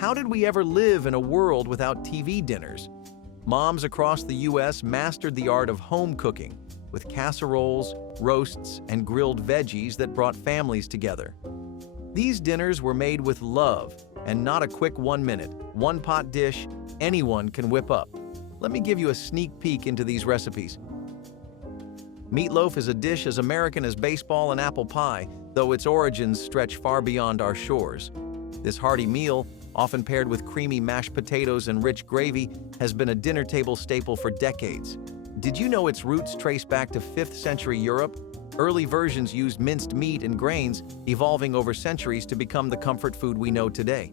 How did we ever live in a world without TV dinners? Moms across the U.S. mastered the art of home cooking with casseroles, roasts, and grilled veggies that brought families together. These dinners were made with love and not a quick 1-minute, one-pot dish anyone can whip up. Let me give you a sneak peek into these recipes. Meatloaf is a dish as American as baseball and apple pie, though its origins stretch far beyond our shores. This hearty meal, often paired with creamy mashed potatoes and rich gravy, has been a dinner table staple for decades. Did you know its roots trace back to 5th century Europe? Early versions used minced meat and grains, evolving over centuries to become the comfort food we know today.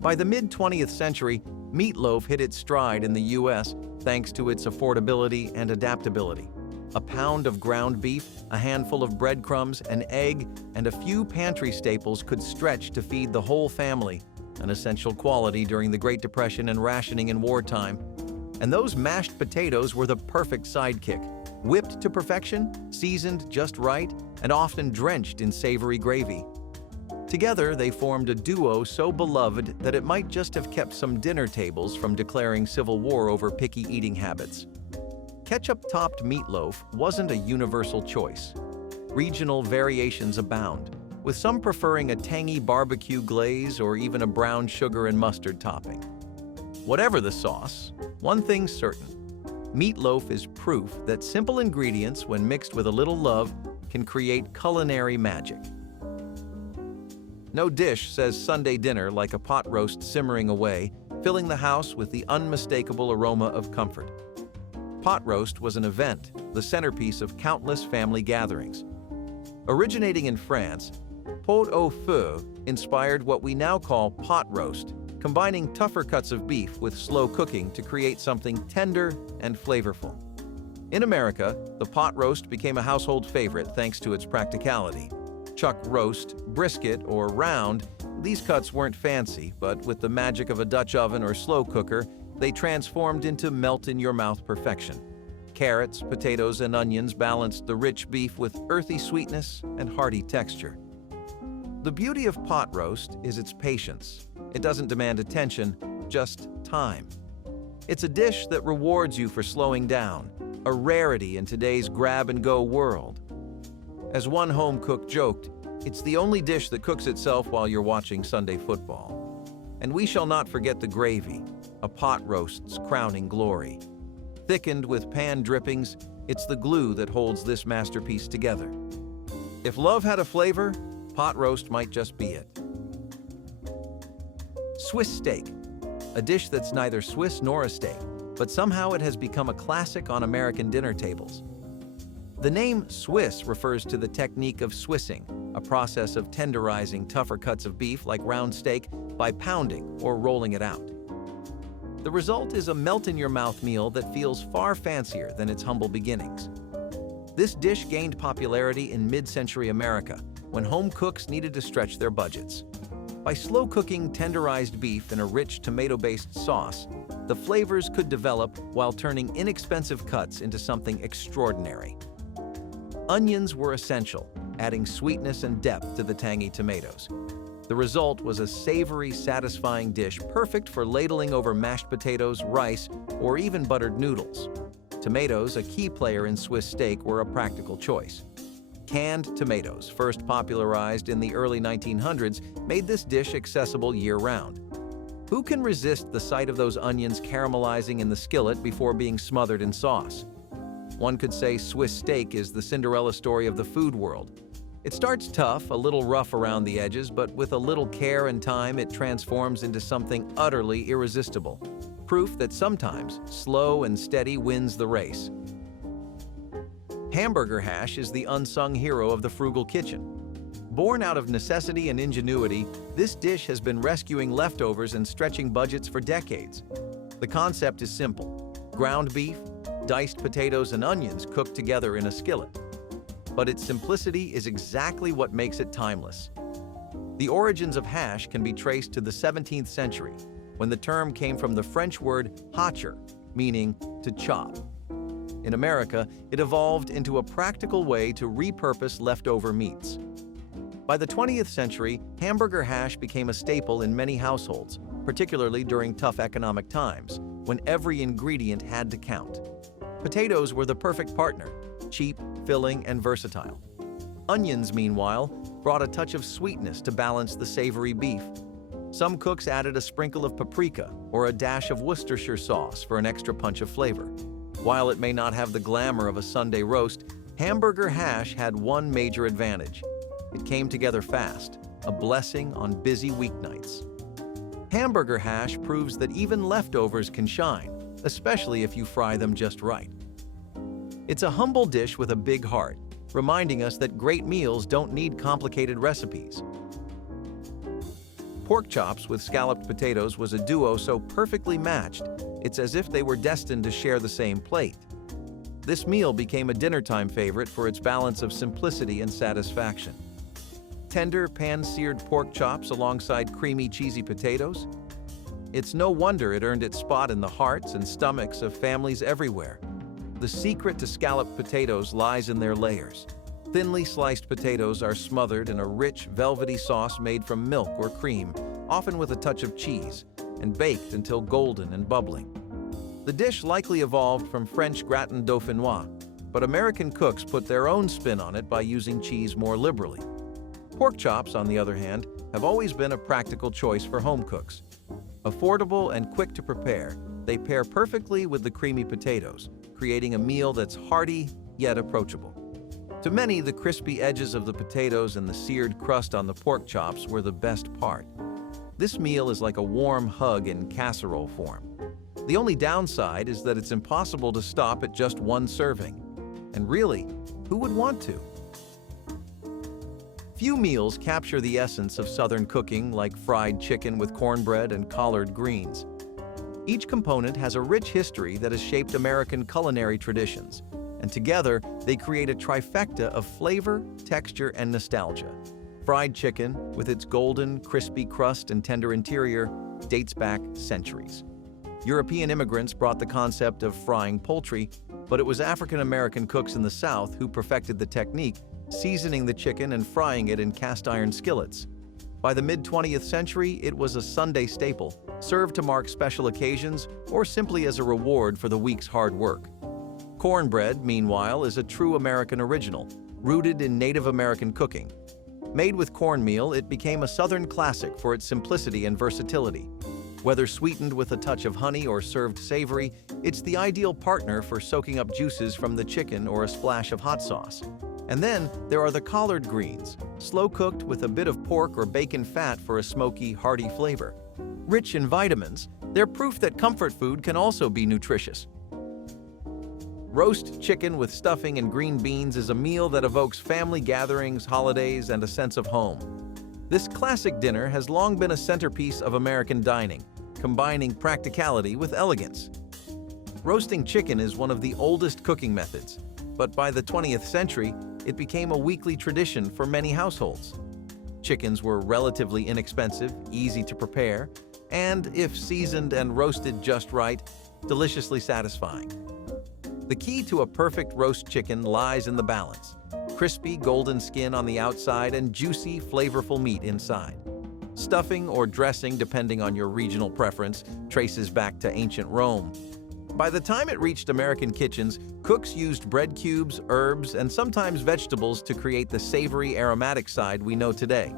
By the mid-20th century, meatloaf hit its stride in the U.S. thanks to its affordability and adaptability. A pound of ground beef, a handful of breadcrumbs, an egg, and a few pantry staples could stretch to feed the whole family, an essential quality during the Great Depression and rationing in wartime. And those mashed potatoes were the perfect sidekick. Whipped to perfection, seasoned just right, and often drenched in savory gravy. Together, they formed a duo so beloved that it might just have kept some dinner tables from declaring civil war over picky eating habits. Ketchup-topped meatloaf wasn't a universal choice. Regional variations abound, with some preferring a tangy barbecue glaze or even a brown sugar and mustard topping. Whatever the sauce, one thing's certain: meatloaf is proof that simple ingredients, when mixed with a little love, can create culinary magic. No dish says Sunday dinner like a pot roast simmering away, filling the house with the unmistakable aroma of comfort. Pot roast was an event, the centerpiece of countless family gatherings. Originating in France, pot au feu inspired what we now call pot roast, combining tougher cuts of beef with slow cooking to create something tender and flavorful. In America, the pot roast became a household favorite thanks to its practicality. Chuck roast, brisket, or round, these cuts weren't fancy, but with the magic of a Dutch oven or slow cooker, they transformed into melt-in-your-mouth perfection. Carrots, potatoes, and onions balanced the rich beef with earthy sweetness and hearty texture. The beauty of pot roast is its patience. It doesn't demand attention, just time. It's a dish that rewards you for slowing down, a rarity in today's grab-and-go world. As one home cook joked, it's the only dish that cooks itself while you're watching Sunday football. And we shall not forget the gravy, a pot roast's crowning glory. Thickened with pan drippings, it's the glue that holds this masterpiece together. If love had a flavor, pot roast might just be it. Swiss steak, a dish that's neither Swiss nor a steak, but somehow it has become a classic on American dinner tables. The name Swiss refers to the technique of Swissing, a process of tenderizing tougher cuts of beef like round steak by pounding or rolling it out. The result is a melt-in-your-mouth meal that feels far fancier than its humble beginnings. This dish gained popularity in mid-century America, when home cooks needed to stretch their budgets. By slow-cooking tenderized beef in a rich tomato-based sauce, the flavors could develop while turning inexpensive cuts into something extraordinary. Onions were essential, adding sweetness and depth to the tangy tomatoes. The result was a savory, satisfying dish perfect for ladling over mashed potatoes, rice, or even buttered noodles. Tomatoes, a key player in Swiss steak, were a practical choice. Canned tomatoes, first popularized in the early 1900s, made this dish accessible year-round. Who can resist the sight of those onions caramelizing in the skillet before being smothered in sauce? One could say Swiss steak is the Cinderella story of the food world. It starts tough, a little rough around the edges, but with a little care and time, it transforms into something utterly irresistible. Proof that sometimes slow and steady wins the race. Hamburger hash is the unsung hero of the frugal kitchen. Born out of necessity and ingenuity, this dish has been rescuing leftovers and stretching budgets for decades. The concept is simple: ground beef, diced potatoes, and onions cooked together in a skillet. But its simplicity is exactly what makes it timeless. The origins of hash can be traced to the 17th century, when the term came from the French word hacher, meaning to chop. In America, it evolved into a practical way to repurpose leftover meats. By the 20th century, hamburger hash became a staple in many households, particularly during tough economic times, when every ingredient had to count. Potatoes were the perfect partner, cheap, filling, and versatile. Onions, meanwhile, brought a touch of sweetness to balance the savory beef. Some cooks added a sprinkle of paprika or a dash of Worcestershire sauce for an extra punch of flavor. While it may not have the glamour of a Sunday roast, hamburger hash had one major advantage. It came together fast, a blessing on busy weeknights. Hamburger hash proves that even leftovers can shine, especially if you fry them just right. It's a humble dish with a big heart, reminding us that great meals don't need complicated recipes. Pork chops with scalloped potatoes was a duo so perfectly matched, it's as if they were destined to share the same plate. This meal became a dinnertime favorite for its balance of simplicity and satisfaction. Tender, pan-seared pork chops alongside creamy, cheesy potatoes? It's no wonder it earned its spot in the hearts and stomachs of families everywhere. The secret to scalloped potatoes lies in their layers. Thinly sliced potatoes are smothered in a rich, velvety sauce made from milk or cream, often with a touch of cheese, and baked until golden and bubbling. The dish likely evolved from French gratin dauphinois, but American cooks put their own spin on it by using cheese more liberally. Pork chops, on the other hand, have always been a practical choice for home cooks. Affordable and quick to prepare, they pair perfectly with the creamy potatoes, creating a meal that's hearty yet approachable. To many, the crispy edges of the potatoes and the seared crust on the pork chops were the best part. This meal is like a warm hug in casserole form. The only downside is that it's impossible to stop at just one serving. And really, who would want to? Few meals capture the essence of Southern cooking like fried chicken with cornbread and collard greens. Each component has a rich history that has shaped American culinary traditions, and together they create a trifecta of flavor, texture, and nostalgia. Fried chicken, with its golden, crispy crust and tender interior, dates back centuries. European immigrants brought the concept of frying poultry, but it was African-American cooks in the South who perfected the technique, seasoning the chicken and frying it in cast-iron skillets. By the mid-20th century, it was a Sunday staple, served to mark special occasions or simply as a reward for the week's hard work. Cornbread, meanwhile, is a true American original, rooted in Native American cooking. Made with cornmeal, it became a Southern classic for its simplicity and versatility. Whether sweetened with a touch of honey or served savory, it's the ideal partner for soaking up juices from the chicken or a splash of hot sauce. And then there are the collard greens, slow-cooked with a bit of pork or bacon fat for a smoky, hearty flavor. Rich in vitamins, they're proof that comfort food can also be nutritious. Roast chicken with stuffing and green beans is a meal that evokes family gatherings, holidays, and a sense of home. This classic dinner has long been a centerpiece of American dining, combining practicality with elegance. Roasting chicken is one of the oldest cooking methods, but by the 20th century, it became a weekly tradition for many households. Chickens were relatively inexpensive, easy to prepare, and, if seasoned and roasted just right, deliciously satisfying. The key to a perfect roast chicken lies in the balance: crispy, golden skin on the outside and juicy, flavorful meat inside. Stuffing or dressing, depending on your regional preference, traces back to ancient Rome. By the time it reached American kitchens, cooks used bread cubes, herbs, and sometimes vegetables to create the savory, aromatic side we know today.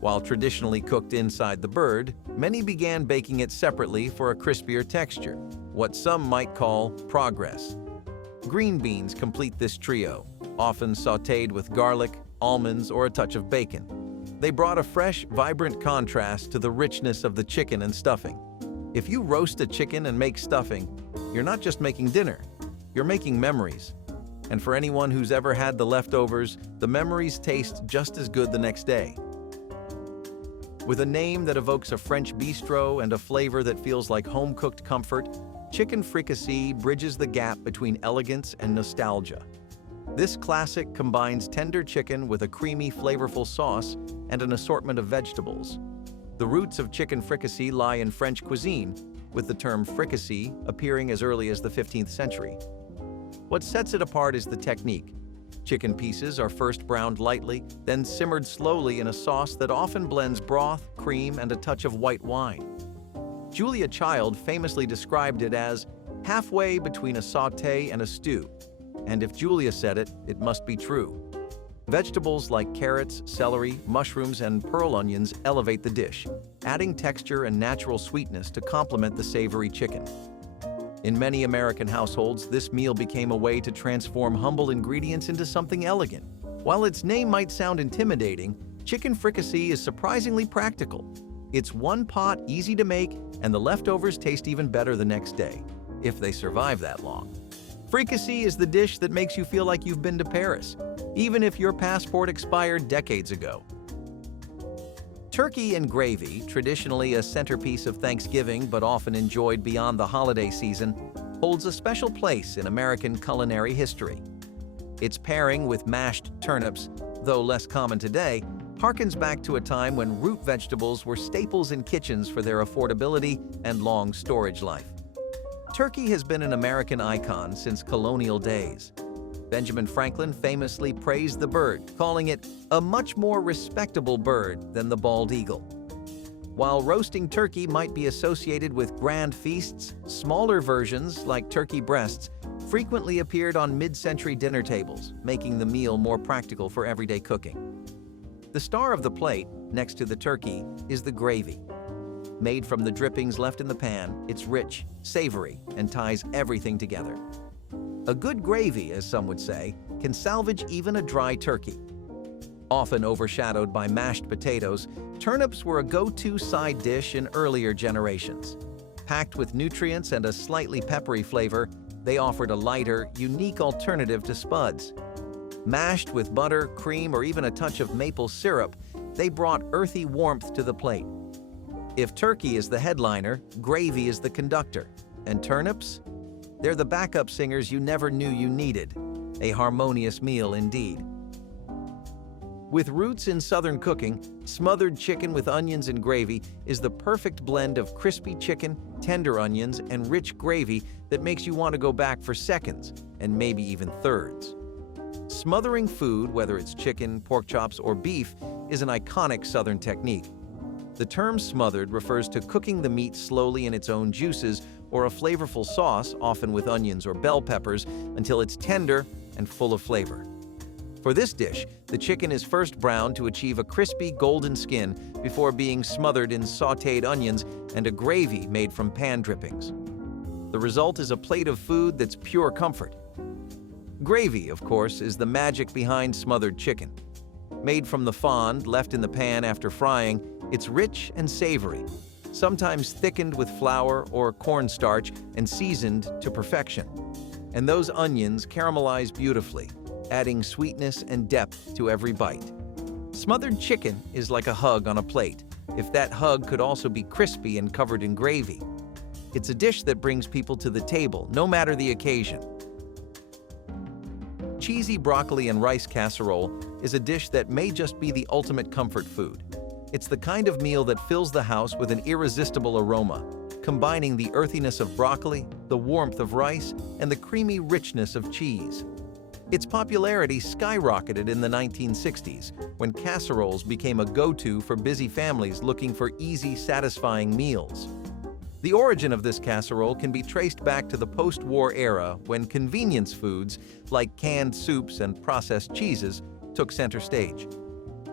While traditionally cooked inside the bird, many began baking it separately for a crispier texture, what some might call progress. Green beans complete this trio, often sautéed with garlic, almonds, or a touch of bacon. They brought a fresh, vibrant contrast to the richness of the chicken and stuffing. If you roast a chicken and make stuffing, you're not just making dinner, you're making memories. And for anyone who's ever had the leftovers, the memories taste just as good the next day. With a name that evokes a French bistro and a flavor that feels like home-cooked comfort, chicken fricassee bridges the gap between elegance and nostalgia. This classic combines tender chicken with a creamy, flavorful sauce and an assortment of vegetables. The roots of chicken fricassee lie in French cuisine, with the term fricassee appearing as early as the 15th century. What sets it apart is the technique. Chicken pieces are first browned lightly, then simmered slowly in a sauce that often blends broth, cream, and a touch of white wine. Julia Child famously described it as halfway between a sauté and a stew. And if Julia said it, it must be true. Vegetables like carrots, celery, mushrooms, and pearl onions elevate the dish, adding texture and natural sweetness to complement the savory chicken. In many American households, this meal became a way to transform humble ingredients into something elegant. While its name might sound intimidating, chicken fricassee is surprisingly practical. It's one pot, easy to make, and the leftovers taste even better the next day, if they survive that long. Fricassee is the dish that makes you feel like you've been to Paris, even if your passport expired decades ago. Turkey and gravy, traditionally a centerpiece of Thanksgiving but often enjoyed beyond the holiday season, holds a special place in American culinary history. Its pairing with mashed turnips, though less common today, harkens back to a time when root vegetables were staples in kitchens for their affordability and long storage life. Turkey has been an American icon since colonial days. Benjamin Franklin famously praised the bird, calling it a much more respectable bird than the bald eagle. While roasting turkey might be associated with grand feasts, smaller versions, like turkey breasts, frequently appeared on mid-century dinner tables, making the meal more practical for everyday cooking. The star of the plate, next to the turkey, is the gravy. Made from the drippings left in the pan, it's rich, savory, and ties everything together. A good gravy, as some would say, can salvage even a dry turkey. Often overshadowed by mashed potatoes, turnips were a go-to side dish in earlier generations. Packed with nutrients and a slightly peppery flavor, they offered a lighter, unique alternative to spuds. Mashed with butter, cream, or even a touch of maple syrup, they brought earthy warmth to the plate. If turkey is the headliner, gravy is the conductor. And turnips? They're the backup singers you never knew you needed. A harmonious meal indeed. With roots in Southern cooking, smothered chicken with onions and gravy is the perfect blend of crispy chicken, tender onions, and rich gravy that makes you want to go back for seconds, and maybe even thirds. Smothering food, whether it's chicken, pork chops, or beef, is an iconic Southern technique. The term smothered refers to cooking the meat slowly in its own juices or a flavorful sauce, often with onions or bell peppers, until it's tender and full of flavor. For this dish, the chicken is first browned to achieve a crispy golden skin before being smothered in sautéed onions and a gravy made from pan drippings. The result is a plate of food that's pure comfort. Gravy, of course, is the magic behind smothered chicken. Made from the fond left in the pan after frying, it's rich and savory, sometimes thickened with flour or cornstarch and seasoned to perfection. And those onions caramelize beautifully, adding sweetness and depth to every bite. Smothered chicken is like a hug on a plate, if that hug could also be crispy and covered in gravy. It's a dish that brings people to the table, no matter the occasion. Cheesy broccoli and rice casserole is a dish that may just be the ultimate comfort food. It's the kind of meal that fills the house with an irresistible aroma, combining the earthiness of broccoli, the warmth of rice, and the creamy richness of cheese. Its popularity skyrocketed in the 1960s, when casseroles became a go-to for busy families looking for easy, satisfying meals. The origin of this casserole can be traced back to the post-war era when convenience foods, like canned soups and processed cheeses, took center stage.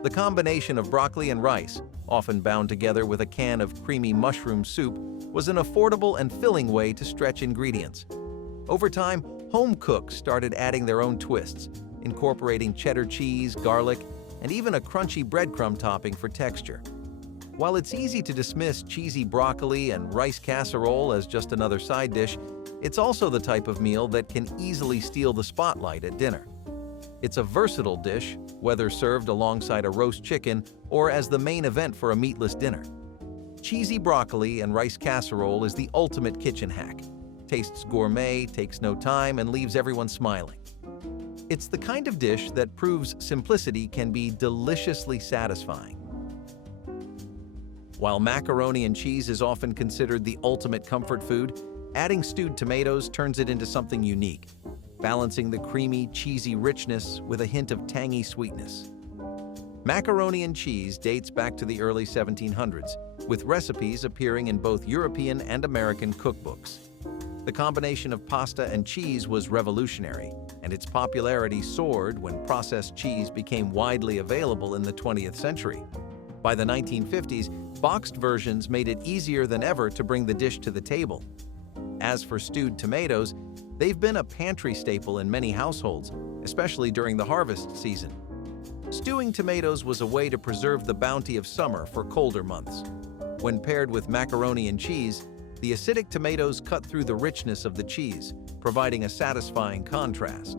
The combination of broccoli and rice, often bound together with a can of creamy mushroom soup, was an affordable and filling way to stretch ingredients. Over time, home cooks started adding their own twists, incorporating cheddar cheese, garlic, and even a crunchy breadcrumb topping for texture. While it's easy to dismiss cheesy broccoli and rice casserole as just another side dish, it's also the type of meal that can easily steal the spotlight at dinner. It's a versatile dish, whether served alongside a roast chicken or as the main event for a meatless dinner. Cheesy broccoli and rice casserole is the ultimate kitchen hack. Tastes gourmet, takes no time, and leaves everyone smiling. It's the kind of dish that proves simplicity can be deliciously satisfying. While macaroni and cheese is often considered the ultimate comfort food, adding stewed tomatoes turns it into something unique, balancing the creamy, cheesy richness with a hint of tangy sweetness. Macaroni and cheese dates back to the early 1700s, with recipes appearing in both European and American cookbooks. The combination of pasta and cheese was revolutionary, and its popularity soared when processed cheese became widely available in the 20th century. By the 1950s, boxed versions made it easier than ever to bring the dish to the table. As for stewed tomatoes, they've been a pantry staple in many households, especially during the harvest season. Stewing tomatoes was a way to preserve the bounty of summer for colder months. When paired with macaroni and cheese, the acidic tomatoes cut through the richness of the cheese, providing a satisfying contrast.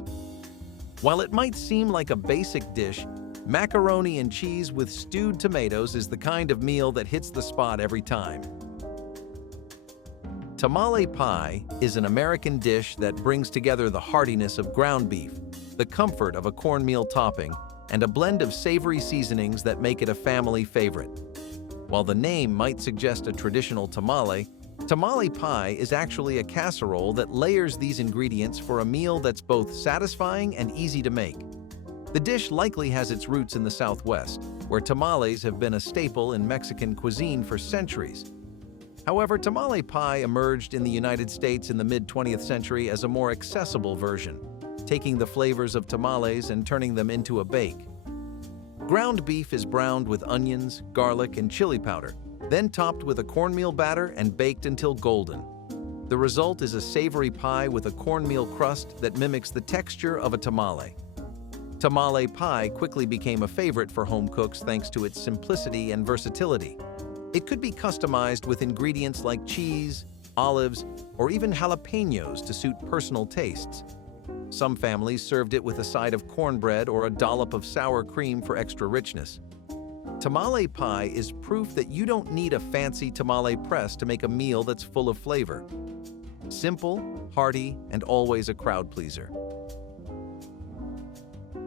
While it might seem like a basic dish, macaroni and cheese with stewed tomatoes is the kind of meal that hits the spot every time. Tamale pie is an American dish that brings together the heartiness of ground beef, the comfort of a cornmeal topping, and a blend of savory seasonings that make it a family favorite. While the name might suggest a traditional tamale, tamale pie is actually a casserole that layers these ingredients for a meal that's both satisfying and easy to make. The dish likely has its roots in the Southwest, where tamales have been a staple in Mexican cuisine for centuries. However, tamale pie emerged in the United States in the mid-20th century as a more accessible version, taking the flavors of tamales and turning them into a bake. Ground beef is browned with onions, garlic, and chili powder, then topped with a cornmeal batter and baked until golden. The result is a savory pie with a cornmeal crust that mimics the texture of a tamale. Tamale pie quickly became a favorite for home cooks thanks to its simplicity and versatility. It could be customized with ingredients like cheese, olives, or even jalapenos to suit personal tastes. Some families served it with a side of cornbread or a dollop of sour cream for extra richness. Tamale pie is proof that you don't need a fancy tamale press to make a meal that's full of flavor. Simple, hearty, and always a crowd pleaser.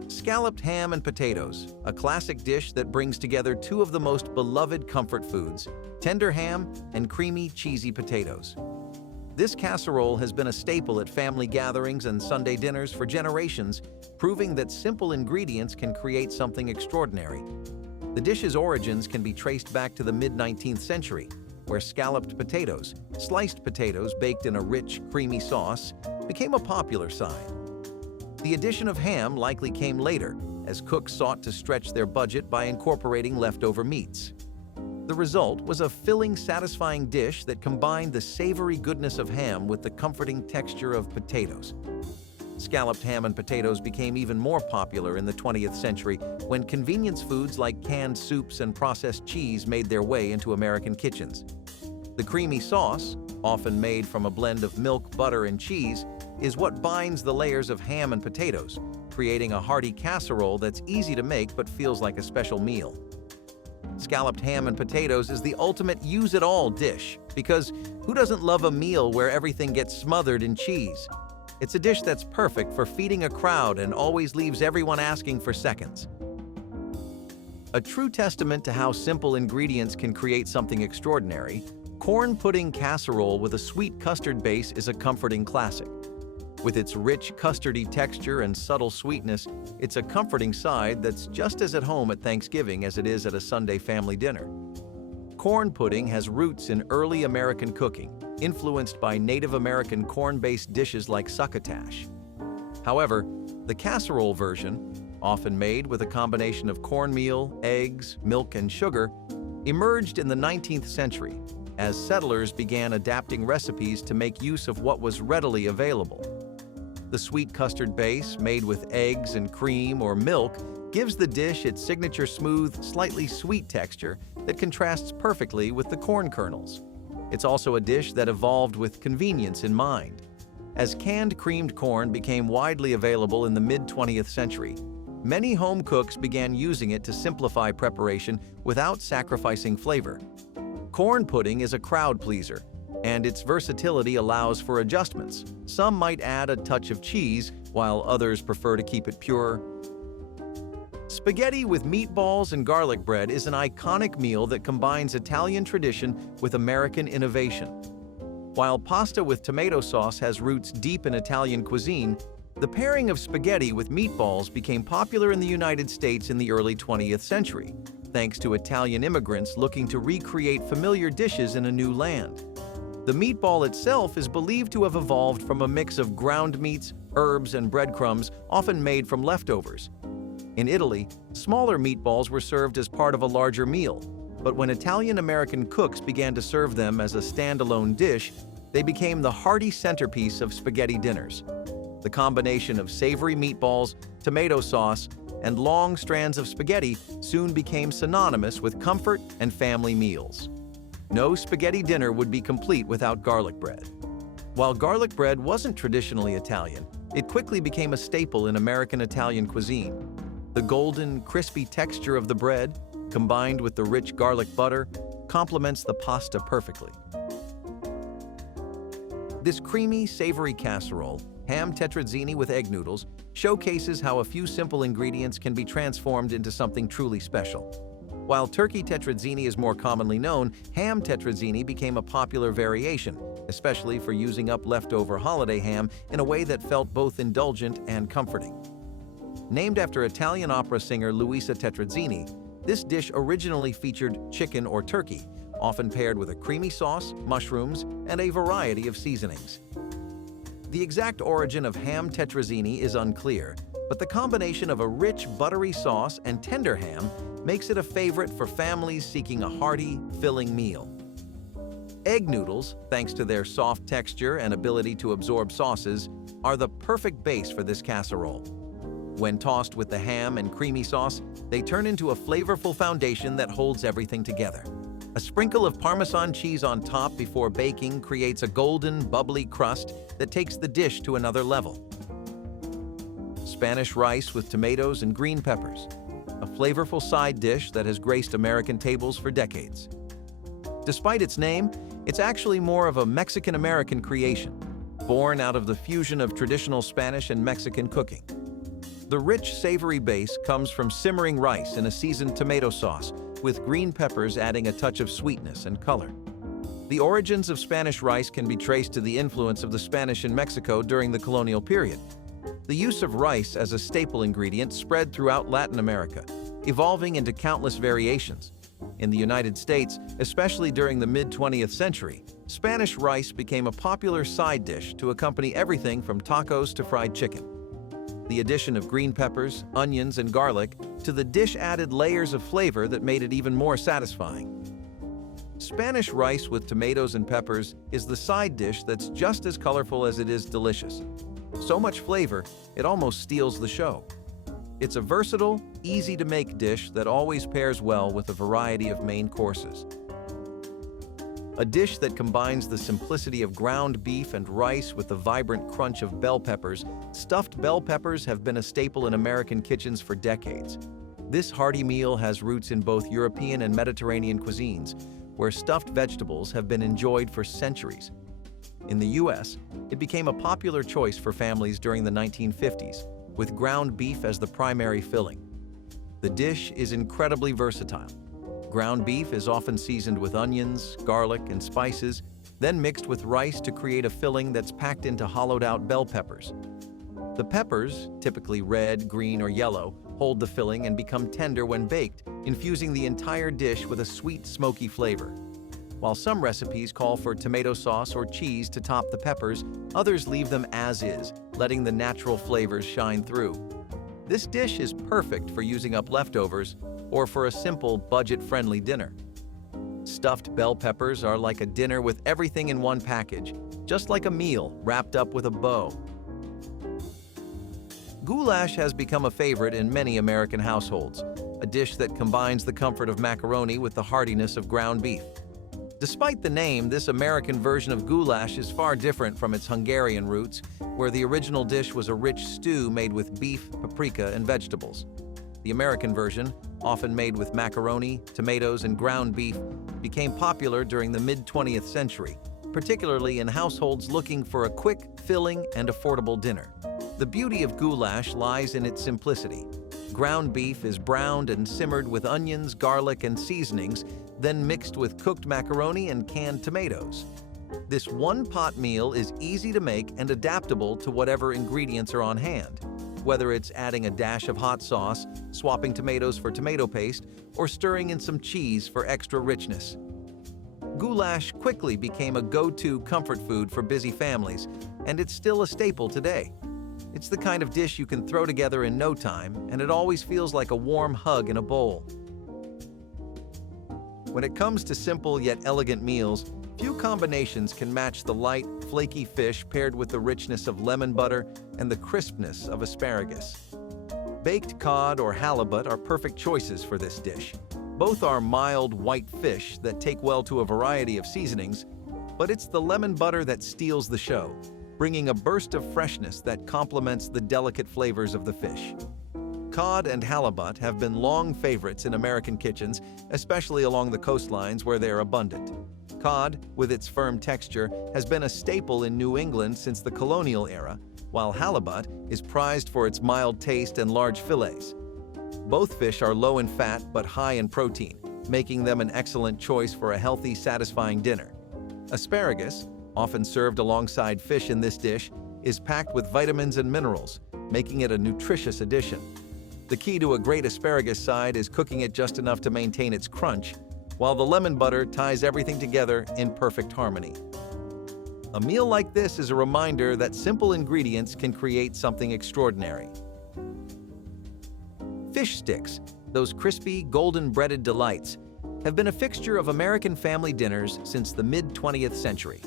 Scalloped ham and potatoes, a classic dish that brings together two of the most beloved comfort foods, tender ham and creamy, cheesy potatoes. This casserole has been a staple at family gatherings and Sunday dinners for generations, proving that simple ingredients can create something extraordinary. The dish's origins can be traced back to the mid-19th century, where scalloped potatoes, sliced potatoes baked in a rich, creamy sauce, became a popular sign. The addition of ham likely came later, as cooks sought to stretch their budget by incorporating leftover meats. The result was a filling, satisfying dish that combined the savory goodness of ham with the comforting texture of potatoes. Scalloped ham and potatoes became even more popular in the 20th century when convenience foods like canned soups and processed cheese made their way into American kitchens. The creamy sauce, often made from a blend of milk, butter, and cheese, is what binds the layers of ham and potatoes, creating a hearty casserole that's easy to make but feels like a special meal. Scalloped ham and potatoes is the ultimate use-it-all dish, because who doesn't love a meal where everything gets smothered in cheese? It's a dish that's perfect for feeding a crowd and always leaves everyone asking for seconds. A true testament to how simple ingredients can create something extraordinary, corn pudding casserole with a sweet custard base is a comforting classic. With its rich, custardy texture and subtle sweetness, it's a comforting side that's just as at home at Thanksgiving as it is at a Sunday family dinner. Corn pudding has roots in early American cooking, influenced by Native American corn-based dishes like succotash. However, the casserole version, often made with a combination of cornmeal, eggs, milk, and sugar, emerged in the 19th century as settlers began adapting recipes to make use of what was readily available. The sweet custard base, made with eggs and cream or milk, gives the dish its signature smooth, slightly sweet texture that contrasts perfectly with the corn kernels. It's also a dish that evolved with convenience in mind. As canned creamed corn became widely available in the mid-20th century, many home cooks began using it to simplify preparation without sacrificing flavor. Corn pudding is a crowd pleaser, and its versatility allows for adjustments. Some might add a touch of cheese, while others prefer to keep it pure. Spaghetti with meatballs and garlic bread is an iconic meal that combines Italian tradition with American innovation. While pasta with tomato sauce has roots deep in Italian cuisine, The pairing of spaghetti with meatballs became popular in the United States in the early 20th century, thanks to Italian immigrants looking to recreate familiar dishes in a new land. The meatball itself is believed to have evolved from a mix of ground meats, herbs, and breadcrumbs, often made from leftovers. In Italy, smaller meatballs were served as part of a larger meal, but when Italian-American cooks began to serve them as a standalone dish, they became the hearty centerpiece of spaghetti dinners. The combination of savory meatballs, tomato sauce, and long strands of spaghetti soon became synonymous with comfort and family meals. No spaghetti dinner would be complete without garlic bread. While garlic bread wasn't traditionally Italian, it quickly became a staple in American Italian cuisine. The golden, crispy texture of the bread, combined with the rich garlic butter, complements the pasta perfectly. This creamy, savory casserole, ham tetrazzini with egg noodles, showcases how a few simple ingredients can be transformed into something truly special. While turkey tetrazzini is more commonly known, ham tetrazzini became a popular variation, especially for using up leftover holiday ham in a way that felt both indulgent and comforting. Named after Italian opera singer Luisa Tetrazzini, this dish originally featured chicken or turkey, often paired with a creamy sauce, mushrooms, and a variety of seasonings. The exact origin of ham tetrazzini is unclear, but the combination of a rich, buttery sauce and tender ham makes it a favorite for families seeking a hearty, filling meal. Egg noodles, thanks to their soft texture and ability to absorb sauces, are the perfect base for this casserole. When tossed with the ham and creamy sauce, they turn into a flavorful foundation that holds everything together. A sprinkle of Parmesan cheese on top before baking creates a golden, bubbly crust that takes the dish to another level. Spanish rice with tomatoes and green peppers, a flavorful side dish that has graced American tables for decades. Despite its name, it's actually more of a Mexican-American creation, born out of the fusion of traditional Spanish and Mexican cooking. The rich, savory base comes from simmering rice in a seasoned tomato sauce, with green peppers adding a touch of sweetness and color. The origins of Spanish rice can be traced to the influence of the Spanish in Mexico during the colonial period. The use of rice as a staple ingredient spread throughout Latin America, evolving into countless variations. In the United States, especially during the mid-20th century, Spanish rice became a popular side dish to accompany everything from tacos to fried chicken. The addition of green peppers, onions, and garlic to the dish added layers of flavor that made it even more satisfying. Spanish rice with tomatoes and peppers is the side dish that's just as colorful as it is delicious. So much flavor, it almost steals the show. It's a versatile, easy-to-make dish that always pairs well with a variety of main courses. A dish that combines the simplicity of ground beef and rice with the vibrant crunch of bell peppers. Stuffed bell peppers have been a staple in American kitchens for decades. This hearty meal has roots in both European and Mediterranean cuisines, where stuffed vegetables have been enjoyed for centuries. In the U.S., it became a popular choice for families during the 1950s, with ground beef as the primary filling. The dish is incredibly versatile. Ground beef is often seasoned with onions, garlic, and spices, then mixed with rice to create a filling that's packed into hollowed-out bell peppers. The peppers, typically red, green, or yellow, hold the filling and become tender when baked, infusing the entire dish with a sweet, smoky flavor. While some recipes call for tomato sauce or cheese to top the peppers, others leave them as is, letting the natural flavors shine through. This dish is perfect for using up leftovers or for a simple, budget-friendly dinner. Stuffed bell peppers are like a dinner with everything in one package, just like a meal wrapped up with a bow. Goulash has become a favorite in many American households, a dish that combines the comfort of macaroni with the heartiness of ground beef. Despite the name, this American version of goulash is far different from its Hungarian roots, where the original dish was a rich stew made with beef, paprika, and vegetables. The American version, often made with macaroni, tomatoes, and ground beef, became popular during the mid-20th century, particularly in households looking for a quick, filling, and affordable dinner. The beauty of goulash lies in its simplicity. Ground beef is browned and simmered with onions, garlic, and seasonings, then mixed with cooked macaroni and canned tomatoes. This one-pot meal is easy to make and adaptable to whatever ingredients are on hand, whether it's adding a dash of hot sauce, swapping tomatoes for tomato paste, or stirring in some cheese for extra richness. Goulash quickly became a go-to comfort food for busy families, and it's still a staple today. It's the kind of dish you can throw together in no time, and it always feels like a warm hug in a bowl. When it comes to simple yet elegant meals, few combinations can match the light, flaky fish paired with the richness of lemon butter and the crispness of asparagus. Baked cod or halibut are perfect choices for this dish. Both are mild white fish that take well to a variety of seasonings, but it's the lemon butter that steals the show, bringing a burst of freshness that complements the delicate flavors of the fish. Cod and halibut have been long favorites in American kitchens, especially along the coastlines where they are abundant. Cod, with its firm texture, has been a staple in New England since the colonial era, while halibut is prized for its mild taste and large fillets. Both fish are low in fat but high in protein, making them an excellent choice for a healthy, satisfying dinner. Asparagus, often served alongside fish in this dish, is packed with vitamins and minerals, making it a nutritious addition. The key to a great asparagus side is cooking it just enough to maintain its crunch, while the lemon butter ties everything together in perfect harmony. A meal like this is a reminder that simple ingredients can create something extraordinary. Fish sticks, those crispy, golden-breaded delights, have been a fixture of American family dinners since the mid-20th century.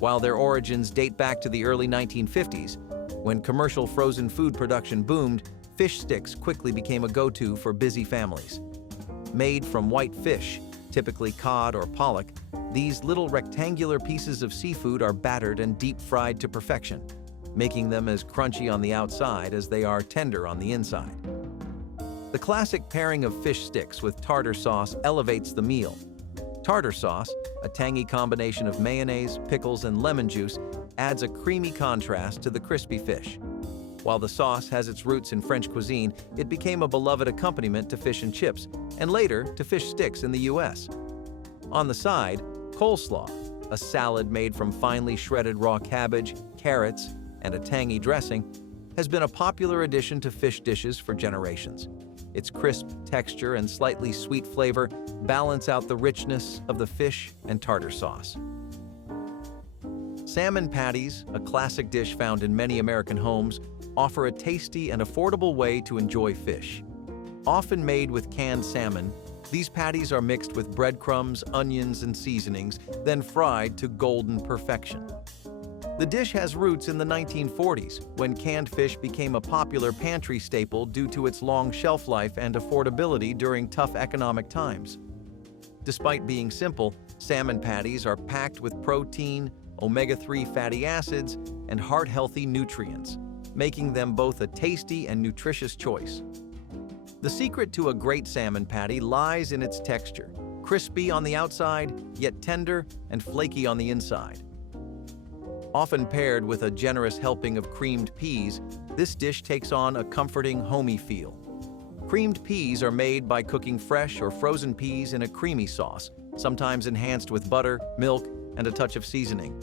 While their origins date back to the early 1950s, when commercial frozen food production boomed, fish sticks quickly became a go-to for busy families. Made from white fish, typically cod or pollock, these little rectangular pieces of seafood are battered and deep-fried to perfection, making them as crunchy on the outside as they are tender on the inside. The classic pairing of fish sticks with tartar sauce elevates the meal. Tartar sauce, a tangy combination of mayonnaise, pickles, and lemon juice, adds a creamy contrast to the crispy fish. While the sauce has its roots in French cuisine, it became a beloved accompaniment to fish and chips, and later to fish sticks in the US. On the side, coleslaw, a salad made from finely shredded raw cabbage, carrots, and a tangy dressing, has been a popular addition to fish dishes for generations. Its crisp texture and slightly sweet flavor balance out the richness of the fish and tartar sauce. Salmon patties, a classic dish found in many American homes, offer a tasty and affordable way to enjoy fish. Often made with canned salmon, these patties are mixed with breadcrumbs, onions, and seasonings, then fried to golden perfection. The dish has roots in the 1940s, when canned fish became a popular pantry staple due to its long shelf life and affordability during tough economic times. Despite being simple, salmon patties are packed with protein, omega-3 fatty acids, and heart-healthy nutrients, making them both a tasty and nutritious choice. The secret to a great salmon patty lies in its texture, crispy on the outside, yet tender and flaky on the inside. Often paired with a generous helping of creamed peas, this dish takes on a comforting, homey feel. Creamed peas are made by cooking fresh or frozen peas in a creamy sauce, sometimes enhanced with butter, milk, and a touch of seasoning.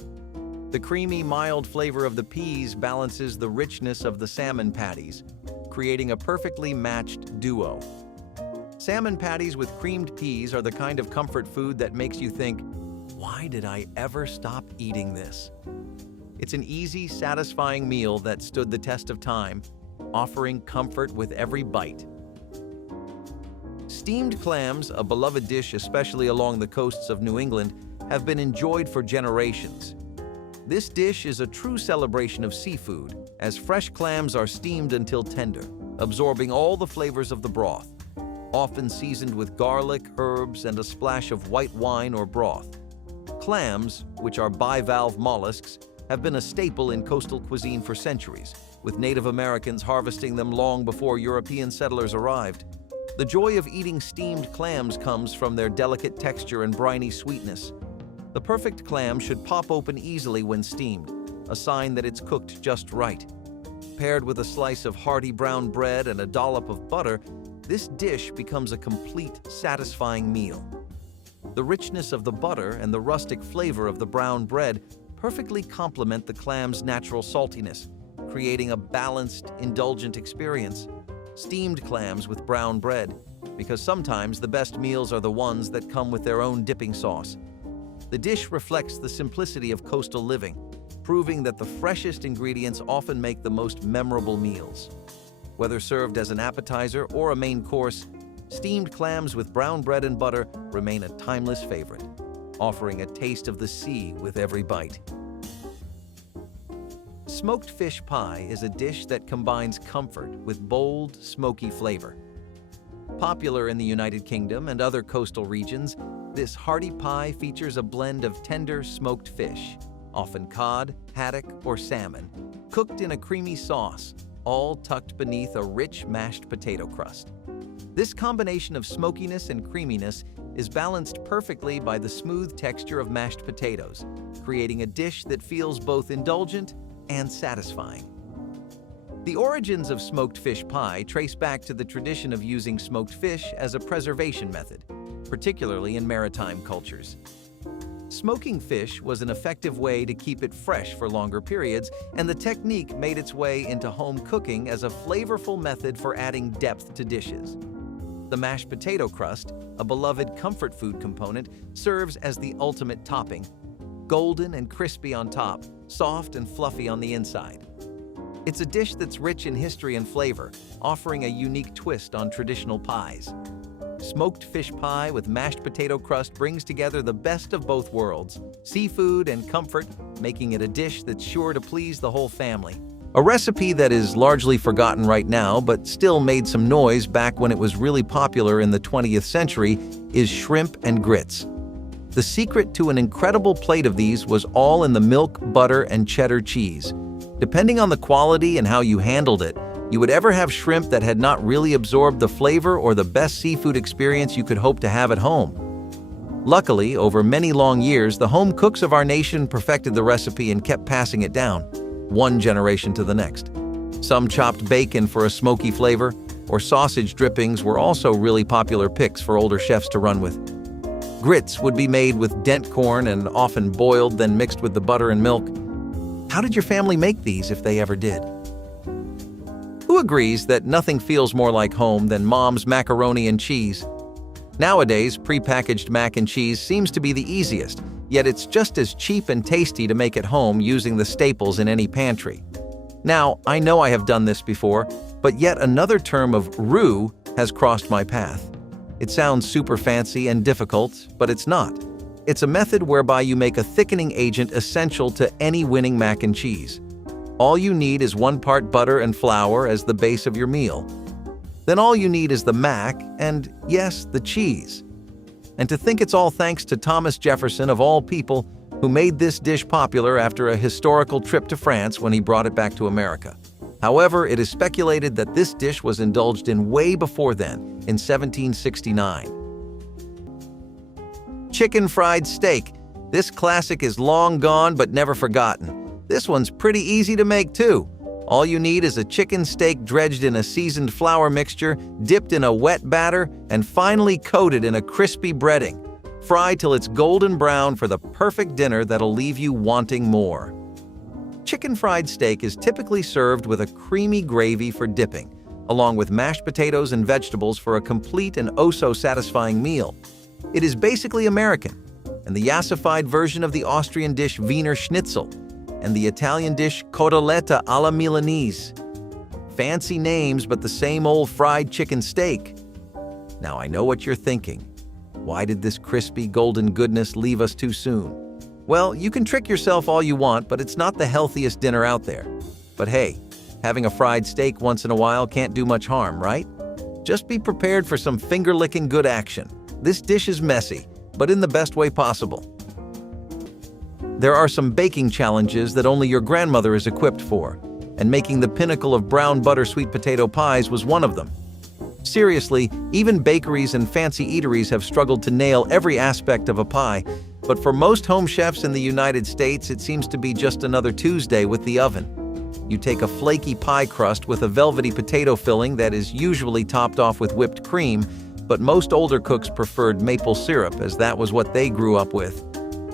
The creamy, mild flavor of the peas balances the richness of the salmon patties, creating a perfectly matched duo. Salmon patties with creamed peas are the kind of comfort food that makes you think, "Why did I ever stop eating this?" It's an easy, satisfying meal that stood the test of time, offering comfort with every bite. Steamed clams, a beloved dish especially along the coasts of New England, have been enjoyed for generations. This dish is a true celebration of seafood, as fresh clams are steamed until tender, absorbing all the flavors of the broth, often seasoned with garlic, herbs, and a splash of white wine or broth. Clams, which are bivalve mollusks, have been a staple in coastal cuisine for centuries, with Native Americans harvesting them long before European settlers arrived. The joy of eating steamed clams comes from their delicate texture and briny sweetness. The perfect clam should pop open easily when steamed, a sign that it's cooked just right. Paired with a slice of hearty brown bread and a dollop of butter, this dish becomes a complete, satisfying meal. The richness of the butter and the rustic flavor of the brown bread perfectly complement the clam's natural saltiness, creating a balanced, indulgent experience. Steamed clams with brown bread, because sometimes the best meals are the ones that come with their own dipping sauce. The dish reflects the simplicity of coastal living, proving that the freshest ingredients often make the most memorable meals. Whether served as an appetizer or a main course, steamed clams with brown bread and butter remain a timeless favorite, offering a taste of the sea with every bite. Smoked fish pie is a dish that combines comfort with bold, smoky flavor. Popular in the United Kingdom and other coastal regions, this hearty pie features a blend of tender smoked fish, often cod, haddock, or salmon, cooked in a creamy sauce, all tucked beneath a rich mashed potato crust. This combination of smokiness and creaminess is balanced perfectly by the smooth texture of mashed potatoes, creating a dish that feels both indulgent and satisfying. The origins of smoked fish pie trace back to the tradition of using smoked fish as a preservation method, particularly in maritime cultures. Smoking fish was an effective way to keep it fresh for longer periods, and the technique made its way into home cooking as a flavorful method for adding depth to dishes. The mashed potato crust, a beloved comfort food component, serves as the ultimate topping, golden and crispy on top, soft and fluffy on the inside. It's a dish that's rich in history and flavor, offering a unique twist on traditional pies. Smoked fish pie with mashed potato crust brings together the best of both worlds, seafood and comfort, making it a dish that's sure to please the whole family. A recipe that is largely forgotten right now, but still made some noise back when it was really popular in the 20th century, is shrimp and grits. The secret to an incredible plate of these was all in the milk, butter, and cheddar cheese. Depending on the quality and how you handled it, you would ever have shrimp that had not really absorbed the flavor or the best seafood experience you could hope to have at home. Luckily, over many long years, the home cooks of our nation perfected the recipe and kept passing it down, one generation to the next. Some chopped bacon for a smoky flavor, or sausage drippings were also really popular picks for older chefs to run with. Grits would be made with dent corn and often boiled, then mixed with the butter and milk. How did your family make these, if they ever did? Who agrees that nothing feels more like home than mom's macaroni and cheese? Nowadays, prepackaged mac and cheese seems to be the easiest, yet it's just as cheap and tasty to make at home using the staples in any pantry. Now, I know I have done this before, but yet another term of roux has crossed my path. It sounds super fancy and difficult, but it's not. It's a method whereby you make a thickening agent essential to any winning mac and cheese. All you need is 1 part butter and flour as the base of your meal. Then all you need is the mac and, yes, the cheese. And to think it's all thanks to Thomas Jefferson, of all people, who made this dish popular after a historical trip to France when he brought it back to America. However, it is speculated that this dish was indulged in way before then, in 1769. Chicken fried steak. This classic is long gone but never forgotten. This one's pretty easy to make too. All you need is a chicken steak dredged in a seasoned flour mixture, dipped in a wet batter, and finally coated in a crispy breading. Fry till it's golden brown for the perfect dinner that'll leave you wanting more. Chicken fried steak is typically served with a creamy gravy for dipping, along with mashed potatoes and vegetables for a complete and oh-so-satisfying meal. It is basically American, and the yassified version of the Austrian dish Wiener Schnitzel, and the Italian dish cotoletta alla Milanese. Fancy names, but the same old fried chicken steak. Now I know what you're thinking. Why did this crispy golden goodness leave us too soon? Well, you can trick yourself all you want, but it's not the healthiest dinner out there. But hey, having a fried steak once in a while can't do much harm, right? Just be prepared for some finger-licking good action. This dish is messy, but in the best way possible. There are some baking challenges that only your grandmother is equipped for, and making the pinnacle of brown butter sweet potato pies was one of them. Seriously, even bakeries and fancy eateries have struggled to nail every aspect of a pie, but for most home chefs in the United States, it seems to be just another Tuesday with the oven. You take a flaky pie crust with a velvety potato filling that is usually topped off with whipped cream, but most older cooks preferred maple syrup as that was what they grew up with.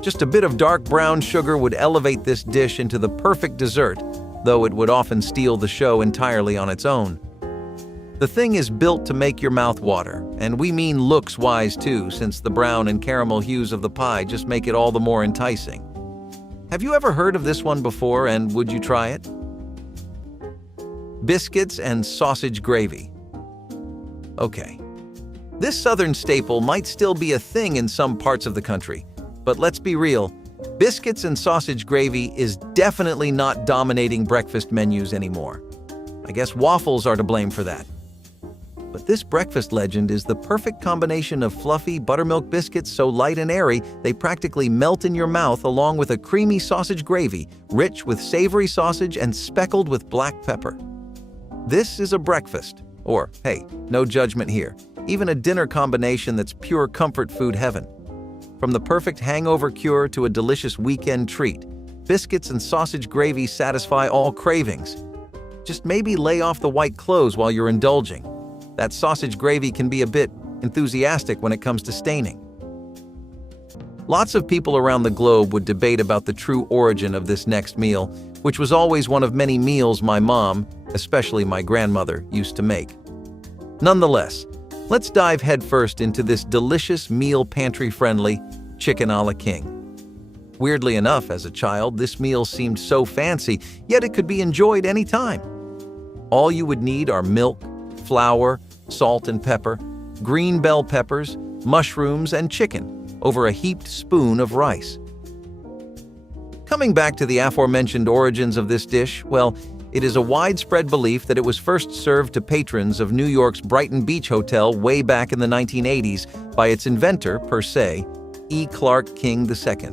Just a bit of dark brown sugar would elevate this dish into the perfect dessert, though it would often steal the show entirely on its own. The thing is built to make your mouth water, and we mean looks-wise too, since the brown and caramel hues of the pie just make it all the more enticing. Have you ever heard of this one before, and would you try it? Biscuits and sausage gravy. Okay. This southern staple might still be a thing in some parts of the country, but let's be real, biscuits and sausage gravy is definitely not dominating breakfast menus anymore. I guess waffles are to blame for that. But this breakfast legend is the perfect combination of fluffy buttermilk biscuits so light and airy they practically melt in your mouth, along with a creamy sausage gravy, rich with savory sausage and speckled with black pepper. This is a breakfast, or hey, no judgment here, even a dinner combination that's pure comfort food heaven. From the perfect hangover cure to a delicious weekend treat, biscuits and sausage gravy satisfy all cravings. Just maybe lay off the white clothes while you're indulging. That sausage gravy can be a bit enthusiastic when it comes to staining. Lots of people around the globe would debate about the true origin of this next meal, which was always one of many meals my mom, especially my grandmother, used to make. Nonetheless, let's dive headfirst into this delicious meal pantry-friendly chicken a la king. Weirdly enough, as a child, this meal seemed so fancy, yet it could be enjoyed anytime. All you would need are milk, flour, salt and pepper, green bell peppers, mushrooms, and chicken over a heaped spoon of rice. Coming back to the aforementioned origins of this dish, well, it is a widespread belief that it was first served to patrons of New York's Brighton Beach Hotel way back in the 1980s by its inventor, per se, E. Clark King II.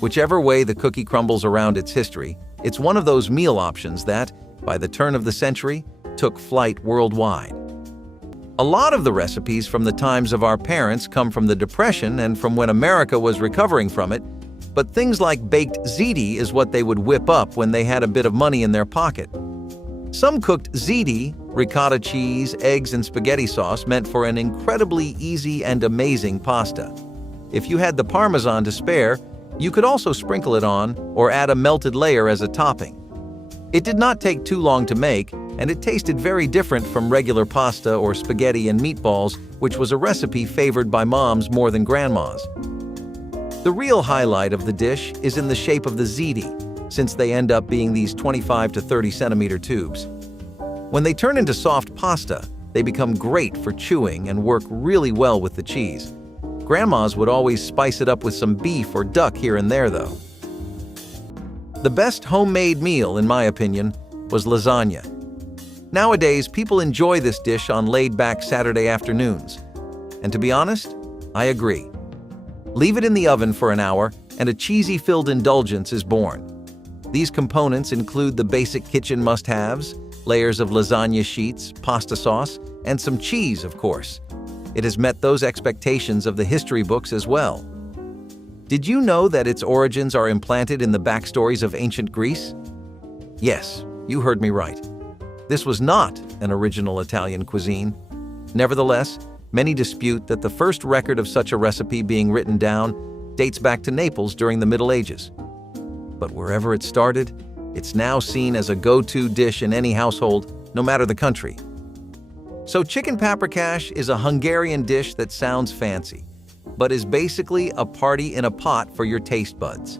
Whichever way the cookie crumbles around its history, it's one of those meal options that, by the turn of the century, took flight worldwide. A lot of the recipes from the times of our parents come from the Depression and from when America was recovering from it, but things like baked ziti is what they would whip up when they had a bit of money in their pocket. Some cooked ziti, ricotta cheese, eggs, and spaghetti sauce meant for an incredibly easy and amazing pasta. If you had the Parmesan to spare, you could also sprinkle it on or add a melted layer as a topping. It did not take too long to make, and it tasted very different from regular pasta or spaghetti and meatballs, which was a recipe favored by moms more than grandmas. The real highlight of the dish is in the shape of the ziti, since they end up being these 25 to 30 centimeter tubes. When they turn into soft pasta, they become great for chewing and work really well with the cheese. Grandmas would always spice it up with some beef or duck here and there, though. The best homemade meal, in my opinion, was lasagna. Nowadays, people enjoy this dish on laid-back Saturday afternoons. And to be honest, I agree. Leave it in the oven for an hour, and a cheesy-filled indulgence is born. These components include the basic kitchen must-haves, layers of lasagna sheets, pasta sauce, and some cheese, of course. It has met those expectations of the history books as well. Did you know that its origins are implanted in the backstories of ancient Greece? Yes, you heard me right. This was not an original Italian cuisine. Nevertheless, many dispute that the first record of such a recipe being written down dates back to Naples during the Middle Ages. But wherever it started, it's now seen as a go-to dish in any household, no matter the country. So chicken paprikash is a Hungarian dish that sounds fancy, but is basically a party in a pot for your taste buds.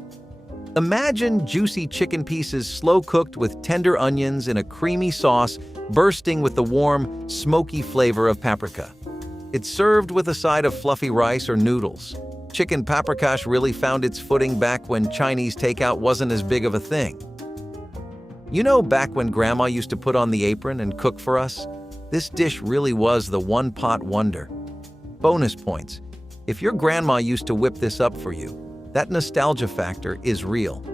Imagine juicy chicken pieces slow-cooked with tender onions in a creamy sauce, bursting with the warm, smoky flavor of paprika. It's served with a side of fluffy rice or noodles. Chicken paprikash really found its footing back when Chinese takeout wasn't as big of a thing. You know, back when Grandma used to put on the apron and cook for us? This dish really was the one-pot wonder. Bonus points. If your grandma used to whip this up for you, that nostalgia factor is real.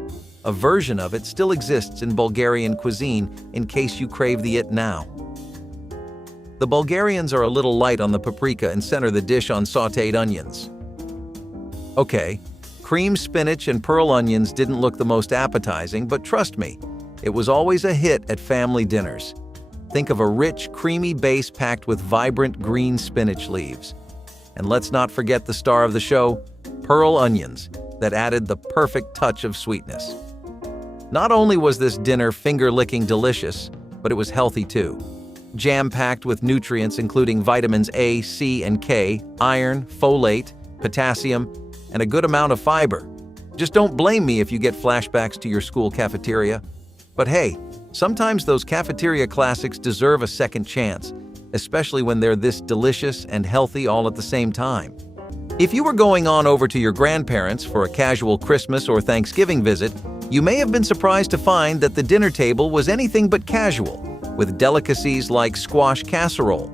A version of it still exists in Bulgarian cuisine in case you crave the it now. The Bulgarians are a little light on the paprika and center the dish on sautéed onions. Okay, creamed spinach and pearl onions didn't look the most appetizing, but trust me, it was always a hit at family dinners. think of a rich, creamy base packed with vibrant green spinach leaves. And let's not forget the star of the show, pearl onions, that added the perfect touch of sweetness. Not only was this dinner finger-licking delicious, but it was healthy too. Jam-packed with nutrients including vitamins A, C, and K, iron, folate, potassium, and a good amount of fiber. Just don't blame me if you get flashbacks to your school cafeteria. But hey, sometimes those cafeteria classics deserve a second chance, especially when they're this delicious and healthy all at the same time. If you were going on over to your grandparents for a casual Christmas or Thanksgiving visit, you may have been surprised to find that the dinner table was anything but casual, with delicacies like squash casserole.